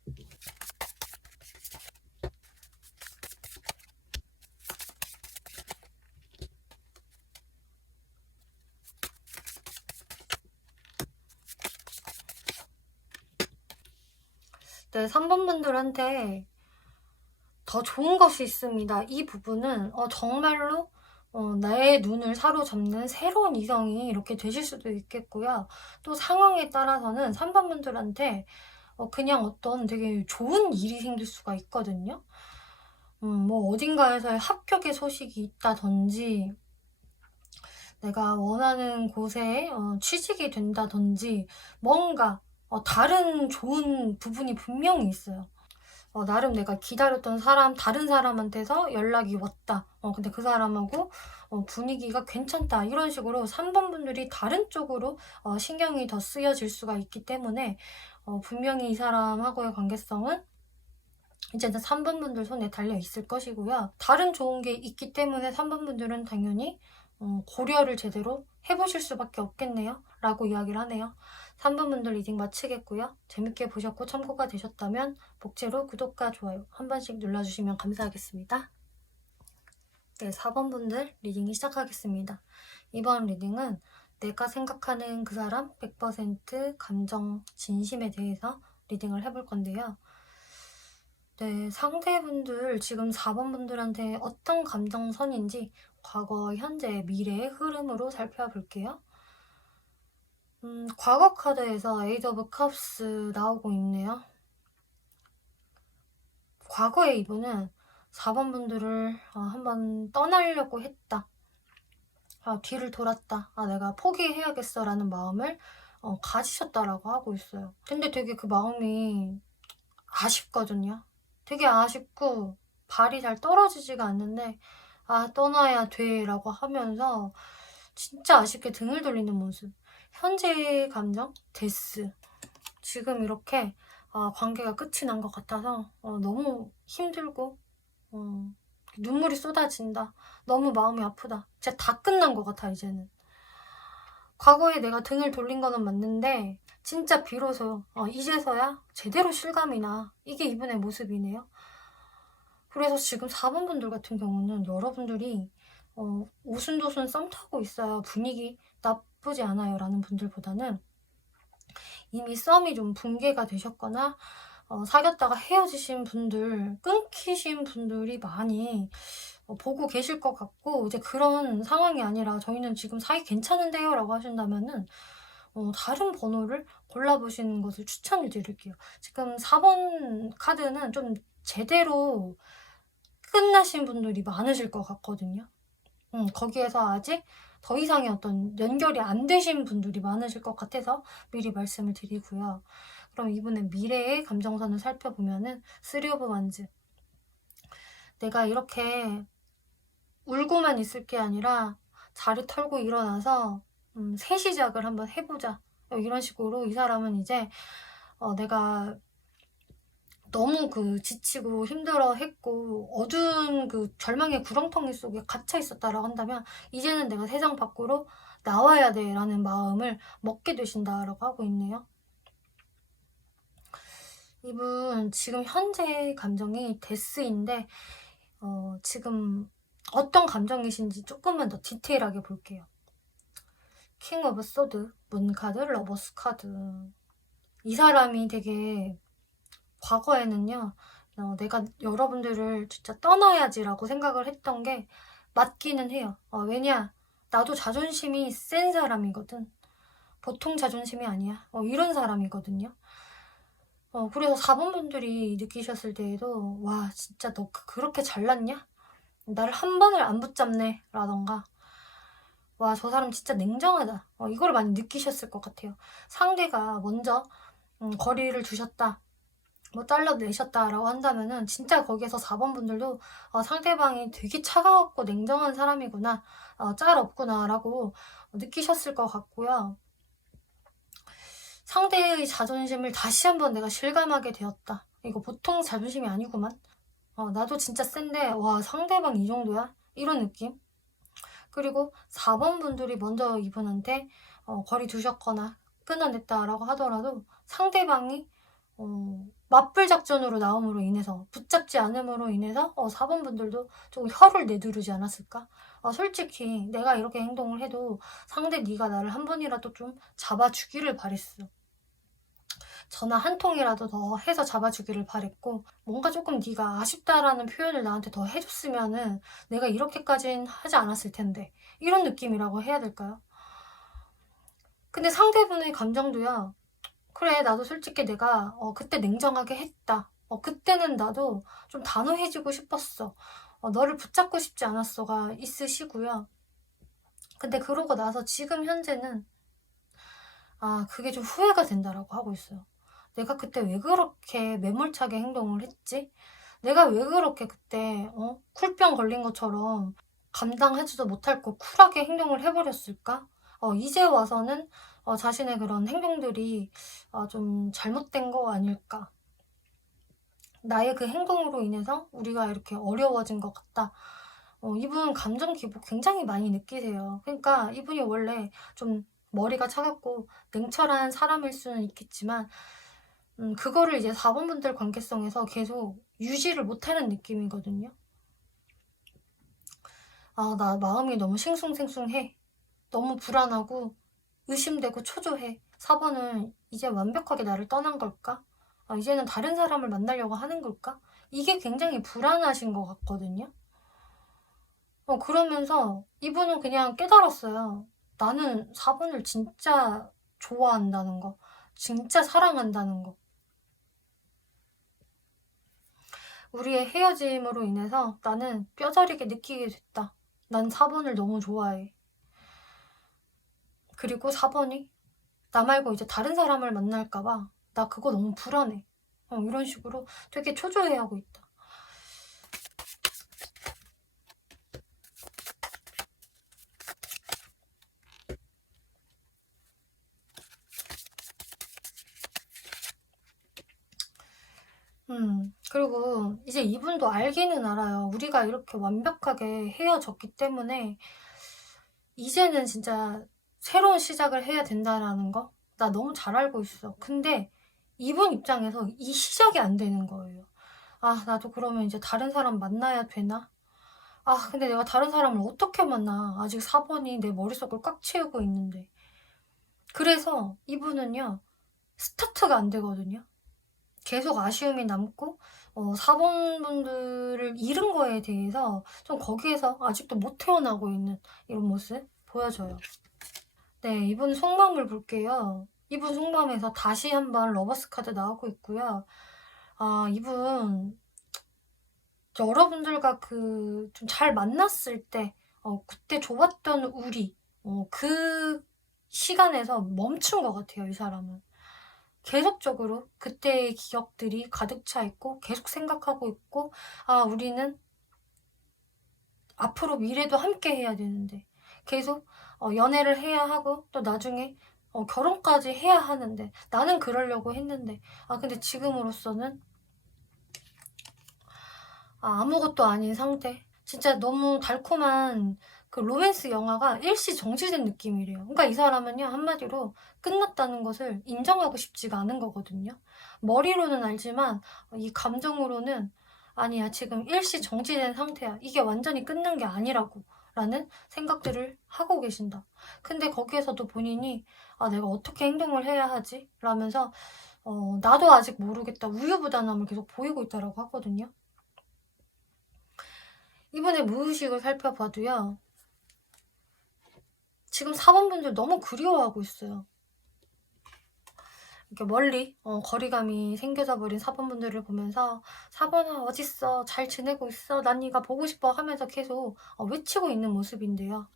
네, 3번 분들한테 더 좋은 것이 있습니다. 이 부분은 정말로 나의 눈을 사로잡는 새로운 이성이 이렇게 되실 수도 있겠고요. 또 상황에 따라서는 3번 분들한테 그냥 어떤 되게 좋은 일이 생길 수가 있거든요. 뭐 어딘가에서의 합격의 소식이 있다든지 내가 원하는 곳에 취직이 된다든지 뭔가 다른 좋은 부분이 분명히 있어요. 나름 내가 기다렸던 사람, 다른 사람한테서 연락이 왔다. 근데 그 사람하고 분위기가 괜찮다. 이런 식으로 3번 분들이 다른 쪽으로 신경이 더 쓰여질 수가 있기 때문에 분명히 이 사람하고의 관계성은 이제는 3번 분들 손에 달려 있을 것이고요. 다른 좋은 게 있기 때문에 3번 분들은 당연히 고려를 제대로 해보실 수밖에 없겠네요. 라고 이야기를 하네요. 3번 분들 리딩 마치겠고요. 재밌게 보셨고 참고가 되셨다면 복제로 구독과 좋아요 한 번씩 눌러주시면 감사하겠습니다. 네, 4번 분들 리딩이 시작하겠습니다. 이번 리딩은 내가 생각하는 그 사람 100% 감정 진심에 대해서 리딩을 해볼 건데요. 네, 상대분들 지금 4번 분들한테 어떤 감정선인지 과거, 현재, 미래의 흐름으로 살펴볼게요. 과거 카드에서 에이드 오브 컵스 나오고 있네요. 과거에 이분은 4번 분들을 한번 떠나려고 했다. 뒤를 돌았다. 내가 포기해야겠어 라는 마음을 가지셨다라고 하고 있어요. 근데 되게 그 마음이 아쉽거든요. 되게 아쉽고 발이 잘 떨어지지가 않는데 떠나야 돼 라고 하면서 진짜 아쉽게 등을 돌리는 모습. 현재의 감정? 데스. 지금 이렇게 관계가 끝이 난 것 같아서 너무 힘들고 눈물이 쏟아진다. 너무 마음이 아프다. 진짜 다 끝난 것 같아 이제는. 과거에 내가 등을 돌린 거는 맞는데 진짜 비로소 이제서야 제대로 실감이 나. 이게 이분의 모습이네요. 그래서 지금 4번 분들 같은 경우는 여러분들이 오순도순 썸 타고 있어야 분위기 나쁘지 않아요 라는 분들보다는 이미 썸이 좀 붕괴가 되셨거나 사귀었다가 헤어지신 분들, 끊기신 분들이 많이 보고 계실 것 같고 이제 그런 상황이 아니라 저희는 지금 사이 괜찮은데요 라고 하신다면은 다른 번호를 골라보시는 것을 추천을 드릴게요. 지금 4번 카드는 좀 제대로 끝나신 분들이 많으실 것 같거든요. 거기에서 아직 더 이상의 어떤 연결이 안 되신 분들이 많으실 것 같아서 미리 말씀을 드리고요. 그럼 이분의 미래의 감정선을 살펴보면은 3 오브 완즈. 내가 이렇게 울고만 있을 게 아니라 자리 털고 일어나서 새 시작을 한번 해보자. 이런 식으로 이 사람은 이제 내가 너무 지치고 힘들어 했고 어두운 절망의 구렁텅이 속에 갇혀 있었다라고 한다면 이제는 내가 세상 밖으로 나와야 돼 라는 마음을 먹게 되신다라고 하고 있네요. 이분 지금 현재 감정이 데스인데 지금 어떤 감정이신지 조금만 더 디테일하게 볼게요. 킹 오브 소드, 문 카드, 러버스 카드. 이 사람이 되게 과거에는요, 내가 여러분들을 진짜 떠나야지라고 생각을 했던 게 맞기는 해요. 왜냐, 나도 자존심이 센 사람이거든. 보통 자존심이 아니야. 이런 사람이거든요. 그래서 4번 분들이 느끼셨을 때에도, 와, 진짜 너 그렇게 잘났냐? 나를 한 번을 안 붙잡네. 라던가, 와, 저 사람 진짜 냉정하다. 이걸 많이 느끼셨을 것 같아요. 상대가 먼저 거리를 두셨다, 뭐 잘라내셨다라고 한다면은 진짜 거기에서 4번 분들도 상대방이 되게 차가웠고 냉정한 사람이구나, 짤 없구나라고 느끼셨을 것 같고요. 상대의 자존심을 다시 한번 내가 실감하게 되었다. 이거 보통 자존심이 아니구만. 나도 진짜 센데 와, 상대방 이 정도야? 이런 느낌. 그리고 4번 분들이 먼저 이분한테 거리 두셨거나 끊어냈다라고 하더라도 상대방이 맞불 작전으로 나옴으로 인해서, 붙잡지 않음으로 인해서 4번 분들도 조금 혀를 내두르지 않았을까? 솔직히 내가 이렇게 행동을 해도 상대 네가 나를 한 번이라도 좀 잡아주기를 바랬어. 전화 한 통이라도 더 해서 잡아주기를 바랬고, 뭔가 조금 네가 아쉽다라는 표현을 나한테 더 해줬으면은 내가 이렇게까진 하지 않았을 텐데, 이런 느낌이라고 해야 될까요? 근데 상대분의 감정도요, 그래, 나도 솔직히 내가 그때 냉정하게 했다, 그때는 나도 좀 단호해지고 싶었어, 너를 붙잡고 싶지 않았어가 있으시고요. 근데 그러고 나서 지금 현재는 그게 좀 후회가 된다라고 하고 있어요. 내가 그때 왜 그렇게 매몰차게 행동을 했지? 내가 왜 그렇게 그때 쿨병 걸린 것처럼 감당하지도 못할 거 쿨하게 행동을 해버렸을까? 이제 와서는 자신의 그런 행동들이 좀 잘못된 거 아닐까? 나의 그 행동으로 인해서 우리가 이렇게 어려워진 것 같다. 이분 감정 기복 굉장히 많이 느끼세요. 그러니까 이분이 원래 좀 머리가 차갑고 냉철한 사람일 수는 있겠지만, 그거를 이제 4번 분들 관계성에서 계속 유지를 못하는 느낌이거든요. 나 마음이 너무 싱숭생숭해. 너무 불안하고 의심되고 초조해. 4번은 이제 완벽하게 나를 떠난 걸까? 이제는 다른 사람을 만나려고 하는 걸까? 이게 굉장히 불안하신 것 같거든요. 그러면서 이분은 그냥 깨달았어요. 나는 4번을 진짜 좋아한다는 거, 진짜 사랑한다는 거. 우리의 헤어짐으로 인해서 나는 뼈저리게 느끼게 됐다. 난 4번을 너무 좋아해. 그리고 4번이 나 말고 이제 다른 사람을 만날까봐 나 그거 너무 불안해. 이런 식으로 되게 초조해하고 있다. 그리고 이제 이분도 알기는 알아요. 우리가 이렇게 완벽하게 헤어졌기 때문에 이제는 진짜 새로운 시작을 해야 된다라는 거, 나 너무 잘 알고 있어. 근데 이분 입장에서 이 시작이 안 되는 거예요. 나도 그러면 이제 다른 사람 만나야 되나? 근데 내가 다른 사람을 어떻게 만나? 아직 4번이 내 머릿속을 꽉 채우고 있는데. 그래서 이분은요, 스타트가 안 되거든요. 계속 아쉬움이 남고 4번 분들을 잃은 거에 대해서 좀 거기에서 아직도 못 태어나고 있는 이런 모습 보여줘요. 네, 이분 속마음을 볼게요. 이분 속마음에서 다시 한번 러버스 카드 나오고 있고요. 이분 여러분들과 그 좀 잘 만났을 때 그때 좋았던 우리, 그 시간에서 멈춘 것 같아요, 이 사람은. 계속적으로 그때의 기억들이 가득 차 있고 계속 생각하고 있고, 우리는 앞으로 미래도 함께 해야 되는데, 계속 연애를 해야 하고 또 나중에 결혼까지 해야 하는데, 나는 그러려고 했는데 근데 지금으로서는 아무것도 아닌 상태. 진짜 너무 달콤한 그 로맨스 영화가 일시 정지된 느낌이래요. 그러니까 이 사람은요, 한마디로 끝났다는 것을 인정하고 싶지가 않은 거거든요. 머리로는 알지만 이 감정으로는 아니야, 지금 일시 정지된 상태야, 이게 완전히 끝난 게 아니라고 라는 생각들을 하고 계신다. 근데 거기에서도 본인이 내가 어떻게 행동을 해야 하지? 라면서 나도 아직 모르겠다. 우유부단함을 계속 보이고 있다라고 하거든요. 이분의 무의식을 살펴봐도요. 지금 4번 분들 너무 그리워하고 있어요. 이렇게 멀리 거리감이 생겨져 버린 4번 분들을 보면서 4번아 어딨어? 잘 지내고 있어? 난 네가 보고 싶어 하면서 계속 외치고 있는 모습인데요.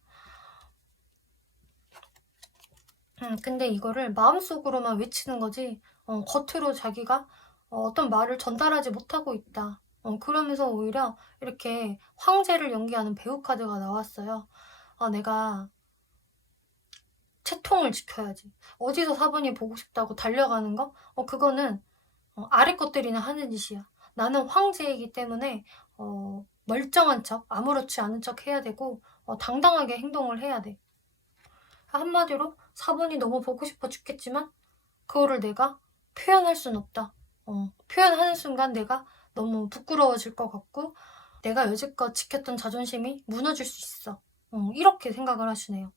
근데 이거를 마음속으로만 외치는 거지 겉으로 자기가 어떤 말을 전달하지 못하고 있다. 그러면서 오히려 이렇게 황제를 연기하는 배우 카드가 나왔어요. 내가 채통을 지켜야지. 어디서 4번이 보고 싶다고 달려가는 거? 그거는 아래 것들이나 하는 짓이야. 나는 황제이기 때문에 멀쩡한 척, 아무렇지 않은 척 해야 되고 당당하게 행동을 해야 돼. 한마디로 4번이 너무 보고 싶어 죽겠지만 그거를 내가 표현할 순 없다. 표현하는 순간 내가 너무 부끄러워질 것 같고 내가 여지껏 지켰던 자존심이 무너질 수 있어. 이렇게 생각을 하시네요.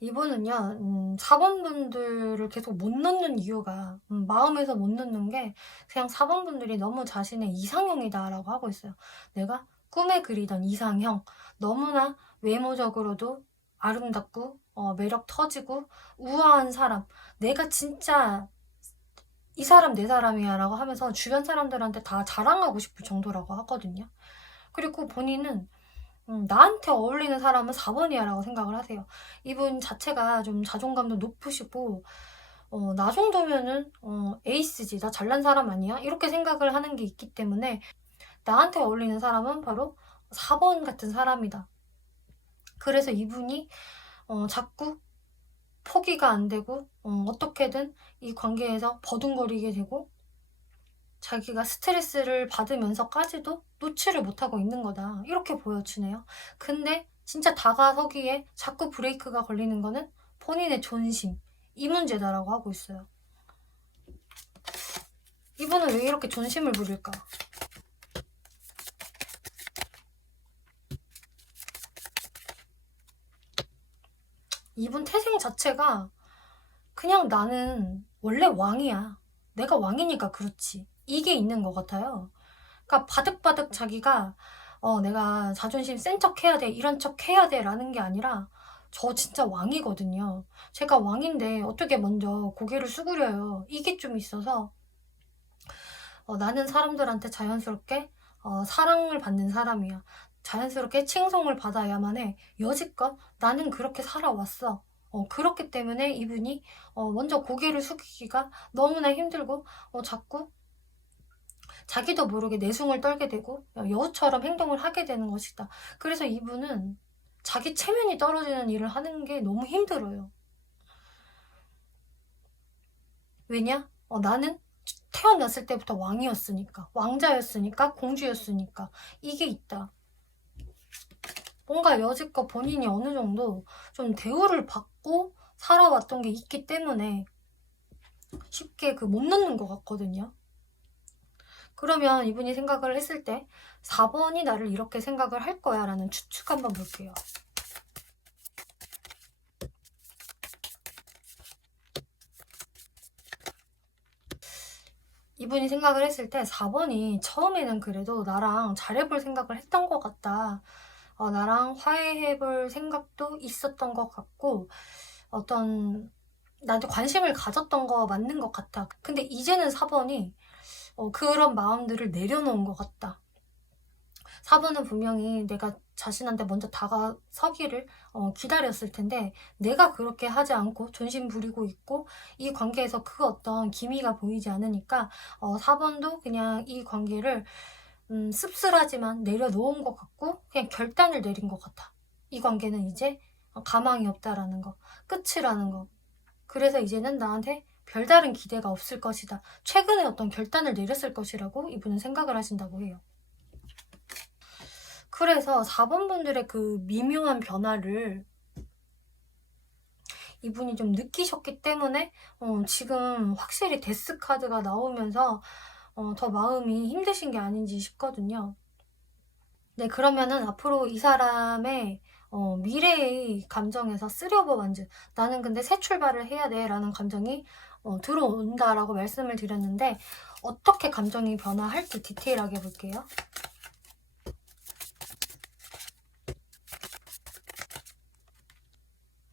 이분은요, 4번 분들을 계속 못 넣는 이유가, 마음에서 못 넣는 게, 그냥 4번 분들이 너무 자신의 이상형이다라고 하고 있어요. 내가 꿈에 그리던 이상형, 너무나 외모적으로도 아름답고, 매력 터지고, 우아한 사람, 내가 진짜 이 사람 내 사람이야 라고 하면서 주변 사람들한테 다 자랑하고 싶을 정도라고 하거든요. 그리고 본인은 나한테 어울리는 사람은 4번이야 라고 생각을 하세요. 이분 자체가 좀 자존감도 높으시고 나 정도면은 에이스지, 나 잘난 사람 아니야? 이렇게 생각을 하는 게 있기 때문에 나한테 어울리는 사람은 바로 4번 같은 사람이다. 그래서 이분이 자꾸 포기가 안 되고 어떻게든 이 관계에서 버둥거리게 되고 자기가 스트레스를 받으면서까지도 놓지를 못하고 있는 거다. 이렇게 보여지네요. 근데 진짜 다가서기에 자꾸 브레이크가 걸리는 거는 본인의 존심, 이 문제다라고 하고 있어요. 이분은 왜 이렇게 존심을 부릴까? 이분 태생 자체가 그냥 나는 원래 왕이야. 내가 왕이니까 그렇지. 이게 있는 것 같아요. 그러니까 바득바득 자기가 내가 자존심 센 척 해야 돼, 이런 척 해야 돼 라는 게 아니라 저 진짜 왕이거든요. 제가 왕인데 어떻게 먼저 고개를 수그려요. 이게 좀 있어서 나는 사람들한테 자연스럽게 사랑을 받는 사람이야. 자연스럽게 칭송을 받아야만 해. 여지껏 나는 그렇게 살아왔어. 그렇기 때문에 이분이 먼저 고개를 숙이기가 너무나 힘들고 자꾸 자기도 모르게 내숭을 떨게 되고 여우처럼 행동을 하게 되는 것이다. 그래서 이분은 자기 체면이 떨어지는 일을 하는 게 너무 힘들어요. 왜냐? 나는 태어났을 때부터 왕이었으니까, 왕자였으니까, 공주였으니까 이게 있다. 뭔가 여지껏 본인이 어느 정도 좀 대우를 받고 살아왔던 게 있기 때문에 쉽게 못 넣는 것 같거든요. 그러면 이분이 생각을 했을 때 4번이 나를 이렇게 생각을 할 거야 라는 추측 한번 볼게요. 이분이 생각을 했을 때 4번이 처음에는 그래도 나랑 잘해볼 생각을 했던 것 같다. 나랑 화해해볼 생각도 있었던 것 같고 어떤 나한테 관심을 가졌던 거 맞는 것 같아. 근데 이제는 4번이 그런 마음들을 내려놓은 것 같다. 4번은 분명히 내가 자신한테 먼저 다가서기를 기다렸을 텐데 내가 그렇게 하지 않고 존심 부리고 있고 이 관계에서 그 어떤 기미가 보이지 않으니까 4번도 그냥 이 관계를 씁쓸하지만 내려놓은 것 같고 그냥 결단을 내린 것 같아. 이 관계는 이제 가망이 없다라는 거, 끝이라는 거. 그래서 이제는 나한테 별다른 기대가 없을 것이다. 최근에 어떤 결단을 내렸을 것이라고 이분은 생각을 하신다고 해요. 그래서 4번 분들의 그 미묘한 변화를 이분이 좀 느끼셨기 때문에 지금 확실히 데스 카드가 나오면서 더 마음이 힘드신 게 아닌지 싶거든요. 네, 그러면은 앞으로 이 사람의 미래의 감정에서 쓰려고 완전 '나는 근데 새 출발을 해야 돼.'라는 감정이 들어온다라고 말씀을 드렸는데, 어떻게 감정이 변화할지 디테일하게 볼게요.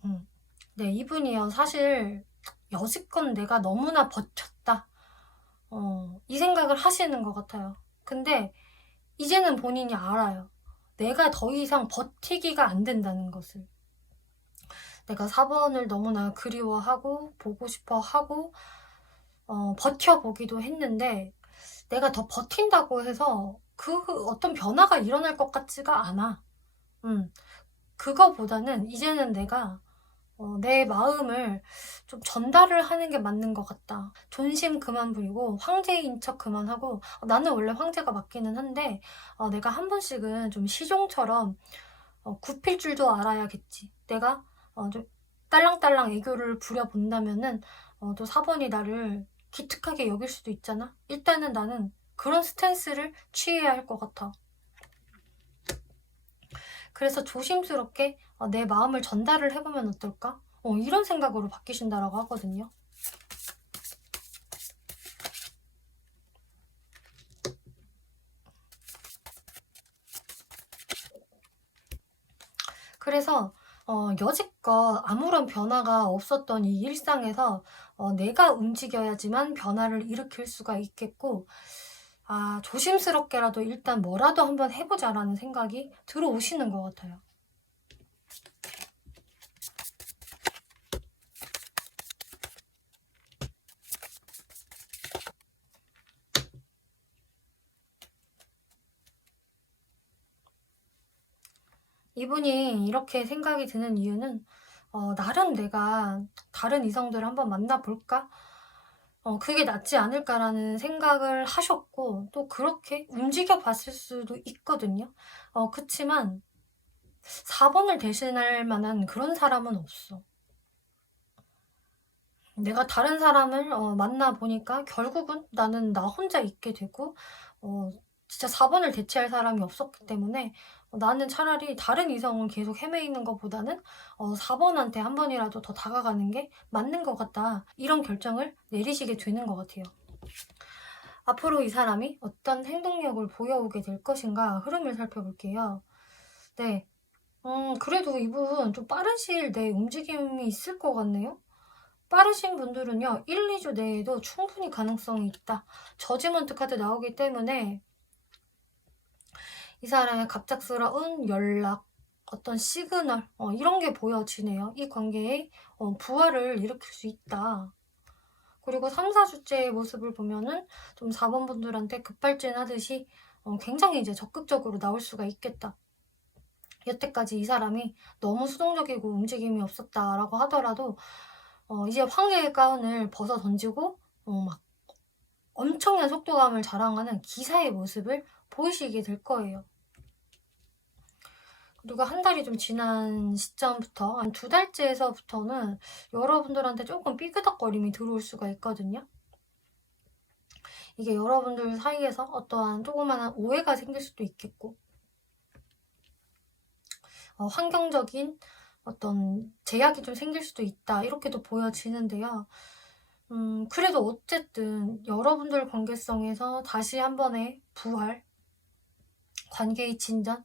음. 네, 이분이요. 사실 여지껏 내가 너무나 버텼다. 이 생각을 하시는 것 같아요. 근데 이제는 본인이 알아요. 내가 더 이상 버티기가 안 된다는 것을. 내가 4번을 너무나 그리워하고 보고 싶어 하고 버텨보기도 했는데, 내가 더 버틴다고 해서 그 어떤 변화가 일어날 것 같지가 않아. 음. 그거보다는 이제는 내가 내 마음을 좀 전달을 하는 게 맞는 것 같다. 존심 그만 부리고 황제인 척 그만하고, 나는 원래 황제가 맞기는 한데 내가 한 번씩은 좀 시종처럼 굽힐 줄도 알아야겠지. 내가 좀 딸랑딸랑 애교를 부려본다면은 또 4번이 나를 기특하게 여길 수도 있잖아. 일단은 나는 그런 스탠스를 취해야 할 것 같아. 그래서 조심스럽게 내 마음을 전달을 해보면 어떨까? 이런 생각으로 바뀌신다라고 하거든요. 그래서 여지껏 아무런 변화가 없었던 이 일상에서 내가 움직여야지만 변화를 일으킬 수가 있겠고, 조심스럽게라도 일단 뭐라도 한번 해보자라는 생각이 들어오시는 것 같아요. 이분이 이렇게 생각이 드는 이유는 나름 내가 다른 이성들을 한번 만나볼까? 그게 낫지 않을까라는 생각을 하셨고, 또 그렇게 움직여 봤을 수도 있거든요. 그치만 4번을 대신할 만한 그런 사람은 없어. 내가 다른 사람을 만나보니까 결국은 나는 나 혼자 있게 되고, 진짜 4번을 대체할 사람이 없었기 때문에 나는 차라리 다른 이성을 계속 헤매이는 것보다는 4번한테 한 번이라도 더 다가가는 게 맞는 것 같다. 이런 결정을 내리시게 되는 것 같아요. 앞으로 이 사람이 어떤 행동력을 보여오게 될 것인가 흐름을 살펴볼게요. 네. 그래도 이분 좀 빠른 시일 내에 움직임이 있을 것 같네요. 빠르신 분들은요, 1-2주 내에도 충분히 가능성이 있다. 저지먼트 카드 나오기 때문에 이 사람의 갑작스러운 연락, 어떤 시그널, 이런 게 보여지네요. 이 관계에 부활을 일으킬 수 있다. 그리고 3-4주째의 모습을 보면은 좀 4번 분들한테 급발진하듯이 굉장히 이제 적극적으로 나올 수가 있겠다. 여태까지 이 사람이 너무 수동적이고 움직임이 없었다라고 하더라도 이제 황제의 가운을 벗어 던지고 막 엄청난 속도감을 자랑하는 기사의 모습을 보이시게 될 거예요. 그리고 한 달이 좀 지난 시점부터 한 2달째에서부터는 여러분들한테 조금 삐그덕거림이 들어올 수가 있거든요. 이게 여러분들 사이에서 어떠한 조그마한 오해가 생길 수도 있겠고, 환경적인 어떤 제약이 좀 생길 수도 있다, 이렇게도 보여지는데요. 그래도 어쨌든 여러분들 관계성에서 다시 한 번의 부활, 관계의 진전,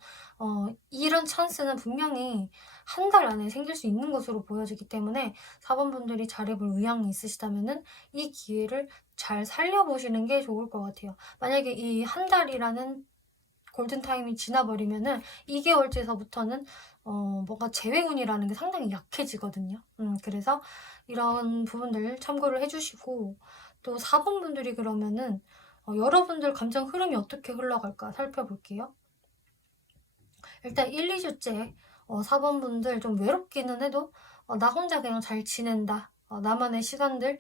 이런 찬스는 분명히 한 달 안에 생길 수 있는 것으로 보여지기 때문에 4번 분들이 잘해볼 의향이 있으시다면은 이 기회를 잘 살려보시는 게 좋을 것 같아요. 만약에 이 한 달이라는 골든타임이 지나버리면은 2개월째서부터는 뭔가 재회운이라는 게 상당히 약해지거든요. 그래서 이런 부분들 참고를 해주시고, 또 4번 분들이 그러면은 여러분들 감정 흐름이 어떻게 흘러갈까 살펴볼게요. 일단 1-2주째 4번 분들 좀 외롭기는 해도 나 혼자 그냥 잘 지낸다. 나만의 시간들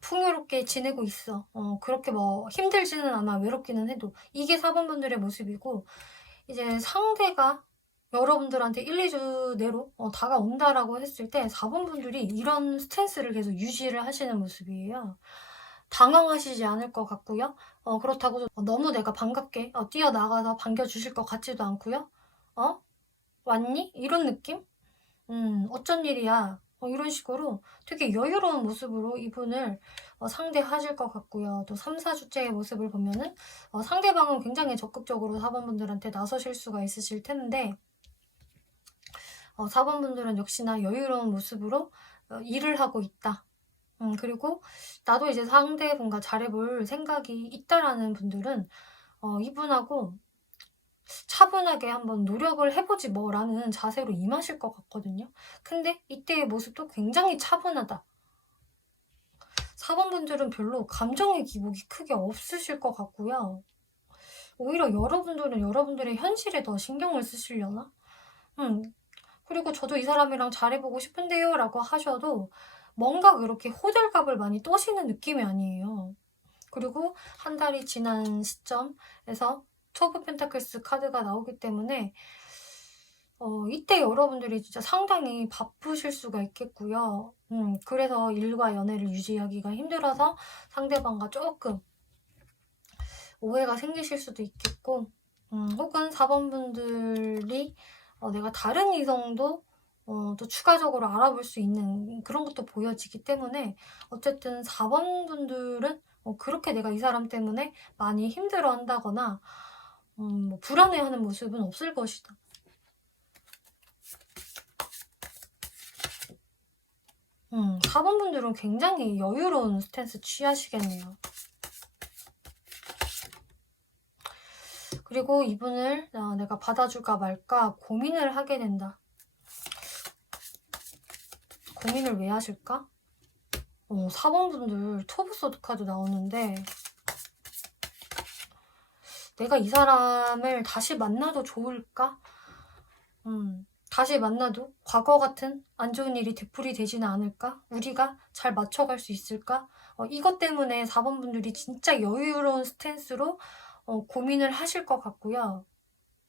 풍요롭게 지내고 있어. 그렇게 뭐 힘들지는 않아. 외롭기는 해도. 이게 4번 분들의 모습이고, 이제 상대가 여러분들한테 1-2주 내로 다가온다라고 했을 때 4번 분들이 이런 스탠스를 계속 유지를 하시는 모습이에요. 당황하시지 않을 것 같고요. 그렇다고 너무 내가 반갑게 뛰어나가서 반겨주실 것 같지도 않고요. 왔니? 이런 느낌? 어쩐 일이야? 이런 식으로 되게 여유로운 모습으로 이분을 상대하실 것 같고요. 또 3, 4주째의 모습을 보면은 상대방은 굉장히 적극적으로 4번분들한테 나서실 수가 있으실 텐데 4번분들은 역시나 여유로운 모습으로 일을 하고 있다. 그리고 나도 이제 상대분과 잘해볼 생각이 있다라는 분들은 이분하고 차분하게 한번 노력을 해보지 뭐라는 자세로 임하실 것 같거든요. 근데 이때의 모습도 굉장히 차분하다. 4번분들은 별로 감정의 기복이 크게 없으실 것 같고요. 오히려 여러분들은 여러분들의 현실에 더 신경을 쓰시려나? 그리고 저도 이 사람이랑 잘해보고 싶은데요 라고 하셔도 뭔가 그렇게 호들갑을 많이 떠시는 느낌이 아니에요. 그리고 한 달이 지난 시점에서 투 오브 펜타클스 카드가 나오기 때문에 이때 여러분들이 진짜 상당히 바쁘실 수가 있겠고요. 그래서 일과 연애를 유지하기가 힘들어서 상대방과 조금 오해가 생기실 수도 있겠고, 혹은 4번분들이 내가 다른 이성도 또 추가적으로 알아볼 수 있는 그런 것도 보여지기 때문에 어쨌든 4번분들은 그렇게 내가 이 사람 때문에 많이 힘들어 한다거나 뭐 불안해하는 모습은 없을 것이다. 4번분들은 굉장히 여유로운 스탠스 취하시겠네요. 그리고 이분을 내가 받아줄까 말까 고민을 하게 된다. 고민을 왜 하실까? 4번분들 투브 소드 카드 나오는데 내가 이 사람을 다시 만나도 좋을까? 다시 만나도 과거 같은 안 좋은 일이 되풀이 되지는 않을까? 우리가 잘 맞춰갈 수 있을까? 이것 때문에 4번분들이 진짜 여유로운 스탠스로 고민을 하실 것 같고요.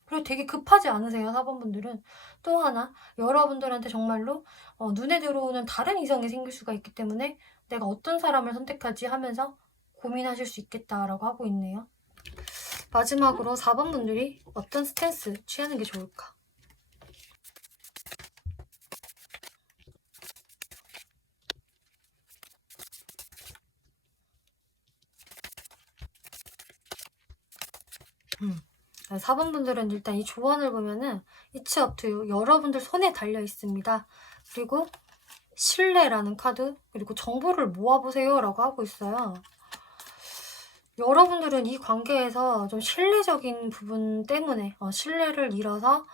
그리고 되게 급하지 않으세요, 4번분들은. 또 하나, 여러분들한테 정말로 눈에 들어오는 다른 이성이 생길 수가 있기 때문에 내가 어떤 사람을 선택하지 하면서 고민하실 수 있겠다라고 하고 있네요. 마지막으로 4번분들이 어떤 스탠스 취하는 게 좋을까? 음. 4번분들은 일단 이 조언을 보면은 It's up to you. 여러분들 손에 달려 있습니다. 그리고 신뢰라는 카드, 그리고 정보를 모아보세요 라고 하고 있어요. 여러분들은 이 관계에서 좀 신뢰적인 부분 때문에 신뢰를 잃어서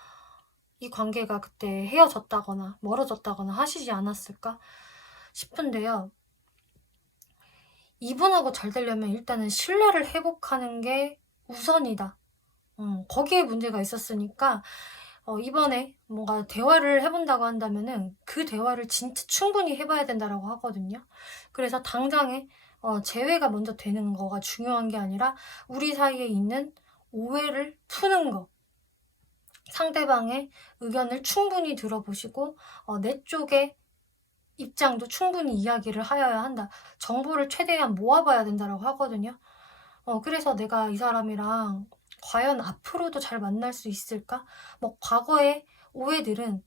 이 관계가 그때 헤어졌다거나 멀어졌다거나 하시지 않았을까 싶은데요. 이분하고 잘 되려면 일단은 신뢰를 회복하는 게 우선이다. 거기에 문제가 있었으니까 이번에 뭔가 대화를 해본다고 한다면은 그 대화를 진짜 충분히 해봐야 된다라고 하거든요. 그래서 당장에 재회가 먼저 되는 거가 중요한 게 아니라 우리 사이에 있는 오해를 푸는 거. 상대방의 의견을 충분히 들어보시고 내 쪽의 입장도 충분히 이야기를 하여야 한다. 정보를 최대한 모아봐야 된다라고 하거든요. 그래서 내가 이 사람이랑 과연 앞으로도 잘 만날 수 있을까? 뭐 과거의 오해들은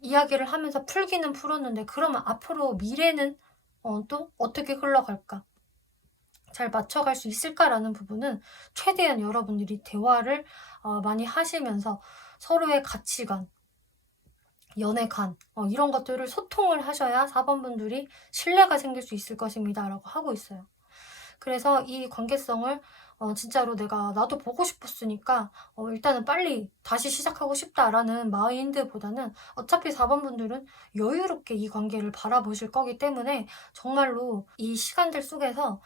이야기를 하면서 풀기는 풀었는데 그러면 앞으로 미래는 또 어떻게 흘러갈까? 잘 맞춰갈 수 있을까라는 부분은 최대한 여러분들이 대화를 많이 하시면서 서로의 가치관, 연애관 이런 것들을 소통을 하셔야 4번분들이 신뢰가 생길 수 있을 것입니다 라고 하고 있어요. 그래서 이 관계성을 진짜로 나도 보고 싶었으니까 일단은 빨리 다시 시작하고 싶다라는 마인드보다는 어차피 4번분들은 여유롭게 이 관계를 바라보실 거기 때문에 정말로 이 시간들 속에서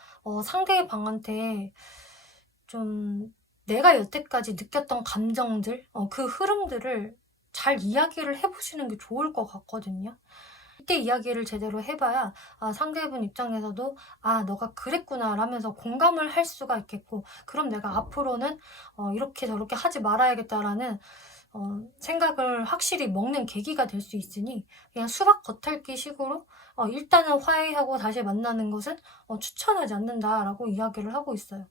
상대방한테 좀 내가 여태까지 느꼈던 감정들, 그 흐름들을 잘 이야기를 해보시는 게 좋을 것 같거든요. 이때 이야기를 제대로 해봐야 상대분 입장에서도 너가 그랬구나 라면서 공감을 할 수가 있겠고, 그럼 내가 앞으로는 이렇게 저렇게 하지 말아야겠다라는 생각을 확실히 먹는 계기가 될 수 있으니 그냥 수박 겉핥기 식으로 일단은 화해하고 다시 만나는 것은 추천하지 않는다라고 이야기를 하고 있어요.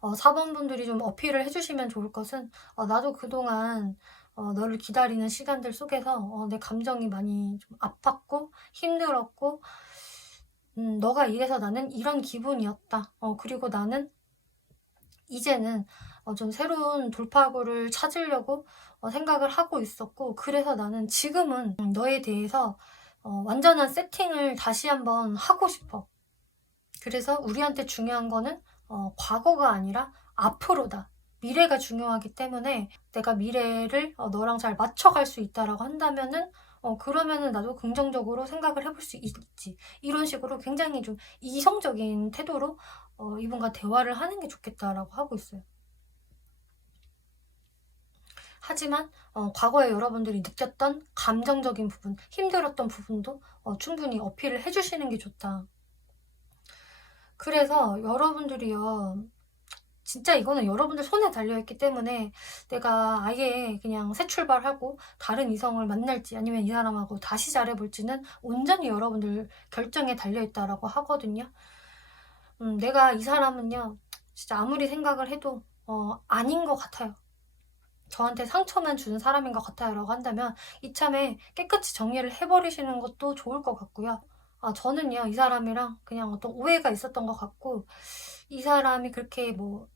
4번 분들이 좀 어필을 해주시면 좋을 것은 나도 그동안 너를 기다리는 시간들 속에서 내 감정이 많이 좀 아팠고 힘들었고 너가 이래서 나는 이런 기분이었다. 그리고 나는 이제는 좀 새로운 돌파구를 찾으려고 생각을 하고 있었고, 그래서 나는 지금은 너에 대해서 완전한 세팅을 다시 한번 하고 싶어. 그래서 우리한테 중요한 거는 과거가 아니라 앞으로다. 미래가 중요하기 때문에 내가 미래를 너랑 잘 맞춰갈 수 있다라고 한다면은 그러면은 나도 긍정적으로 생각을 해볼 수 있지. 이런 식으로 굉장히 좀 이성적인 태도로 이분과 대화를 하는 게 좋겠다라고 하고 있어요. 하지만 과거에 여러분들이 느꼈던 감정적인 부분, 힘들었던 부분도 충분히 어필을 해주시는 게 좋다. 그래서 여러분들이요, 진짜 이거는 여러분들 손에 달려있기 때문에 내가 아예 그냥 새 출발하고 다른 이성을 만날지 아니면 이 사람하고 다시 잘해볼지는 온전히 여러분들 결정에 달려있다라고 하거든요. 내가 이 사람은요, 진짜 아무리 생각을 해도 아닌 것 같아요. 저한테 상처만 주는 사람인 것 같아요 라고 한다면 이참에 깨끗이 정리를 해버리시는 것도 좋을 것 같고요. 저는요, 이 사람이랑 그냥 어떤 오해가 있었던 것 같고, 이 사람이 그렇게 뭐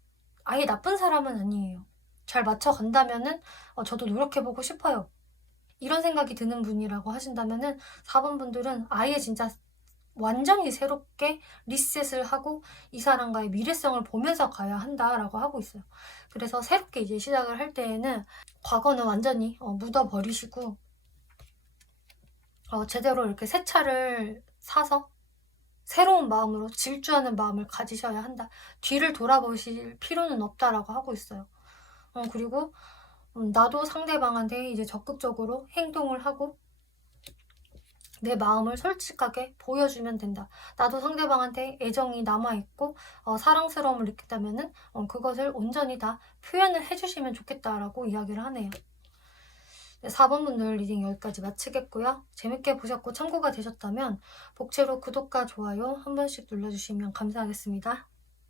아예 나쁜 사람은 아니에요. 잘 맞춰간다면은 저도 노력해보고 싶어요. 이런 생각이 드는 분이라고 하신다면은 4번 분들은 아예 진짜 완전히 새롭게 리셋을 하고 이 사람과의 미래성을 보면서 가야 한다라고 하고 있어요. 그래서 새롭게 이제 시작을 할 때에는 과거는 완전히 묻어버리시고 제대로 이렇게 새 차를 사서 새로운 마음으로 질주하는 마음을 가지셔야 한다. 뒤를 돌아보실 필요는 없다라고 하고 있어요. 그리고 나도 상대방한테 이제 적극적으로 행동을 하고 내 마음을 솔직하게 보여주면 된다. 나도 상대방한테 애정이 남아있고 사랑스러움을 느낀다면은 그것을 온전히 다 표현을 해주시면 좋겠다라고 이야기를 하네요. 네, 4번 분들 리딩 여기까지 마치겠고요. 재밌게 보셨고 참고가 되셨다면 복채로 구독과 좋아요 한 번씩 눌러주시면 감사하겠습니다.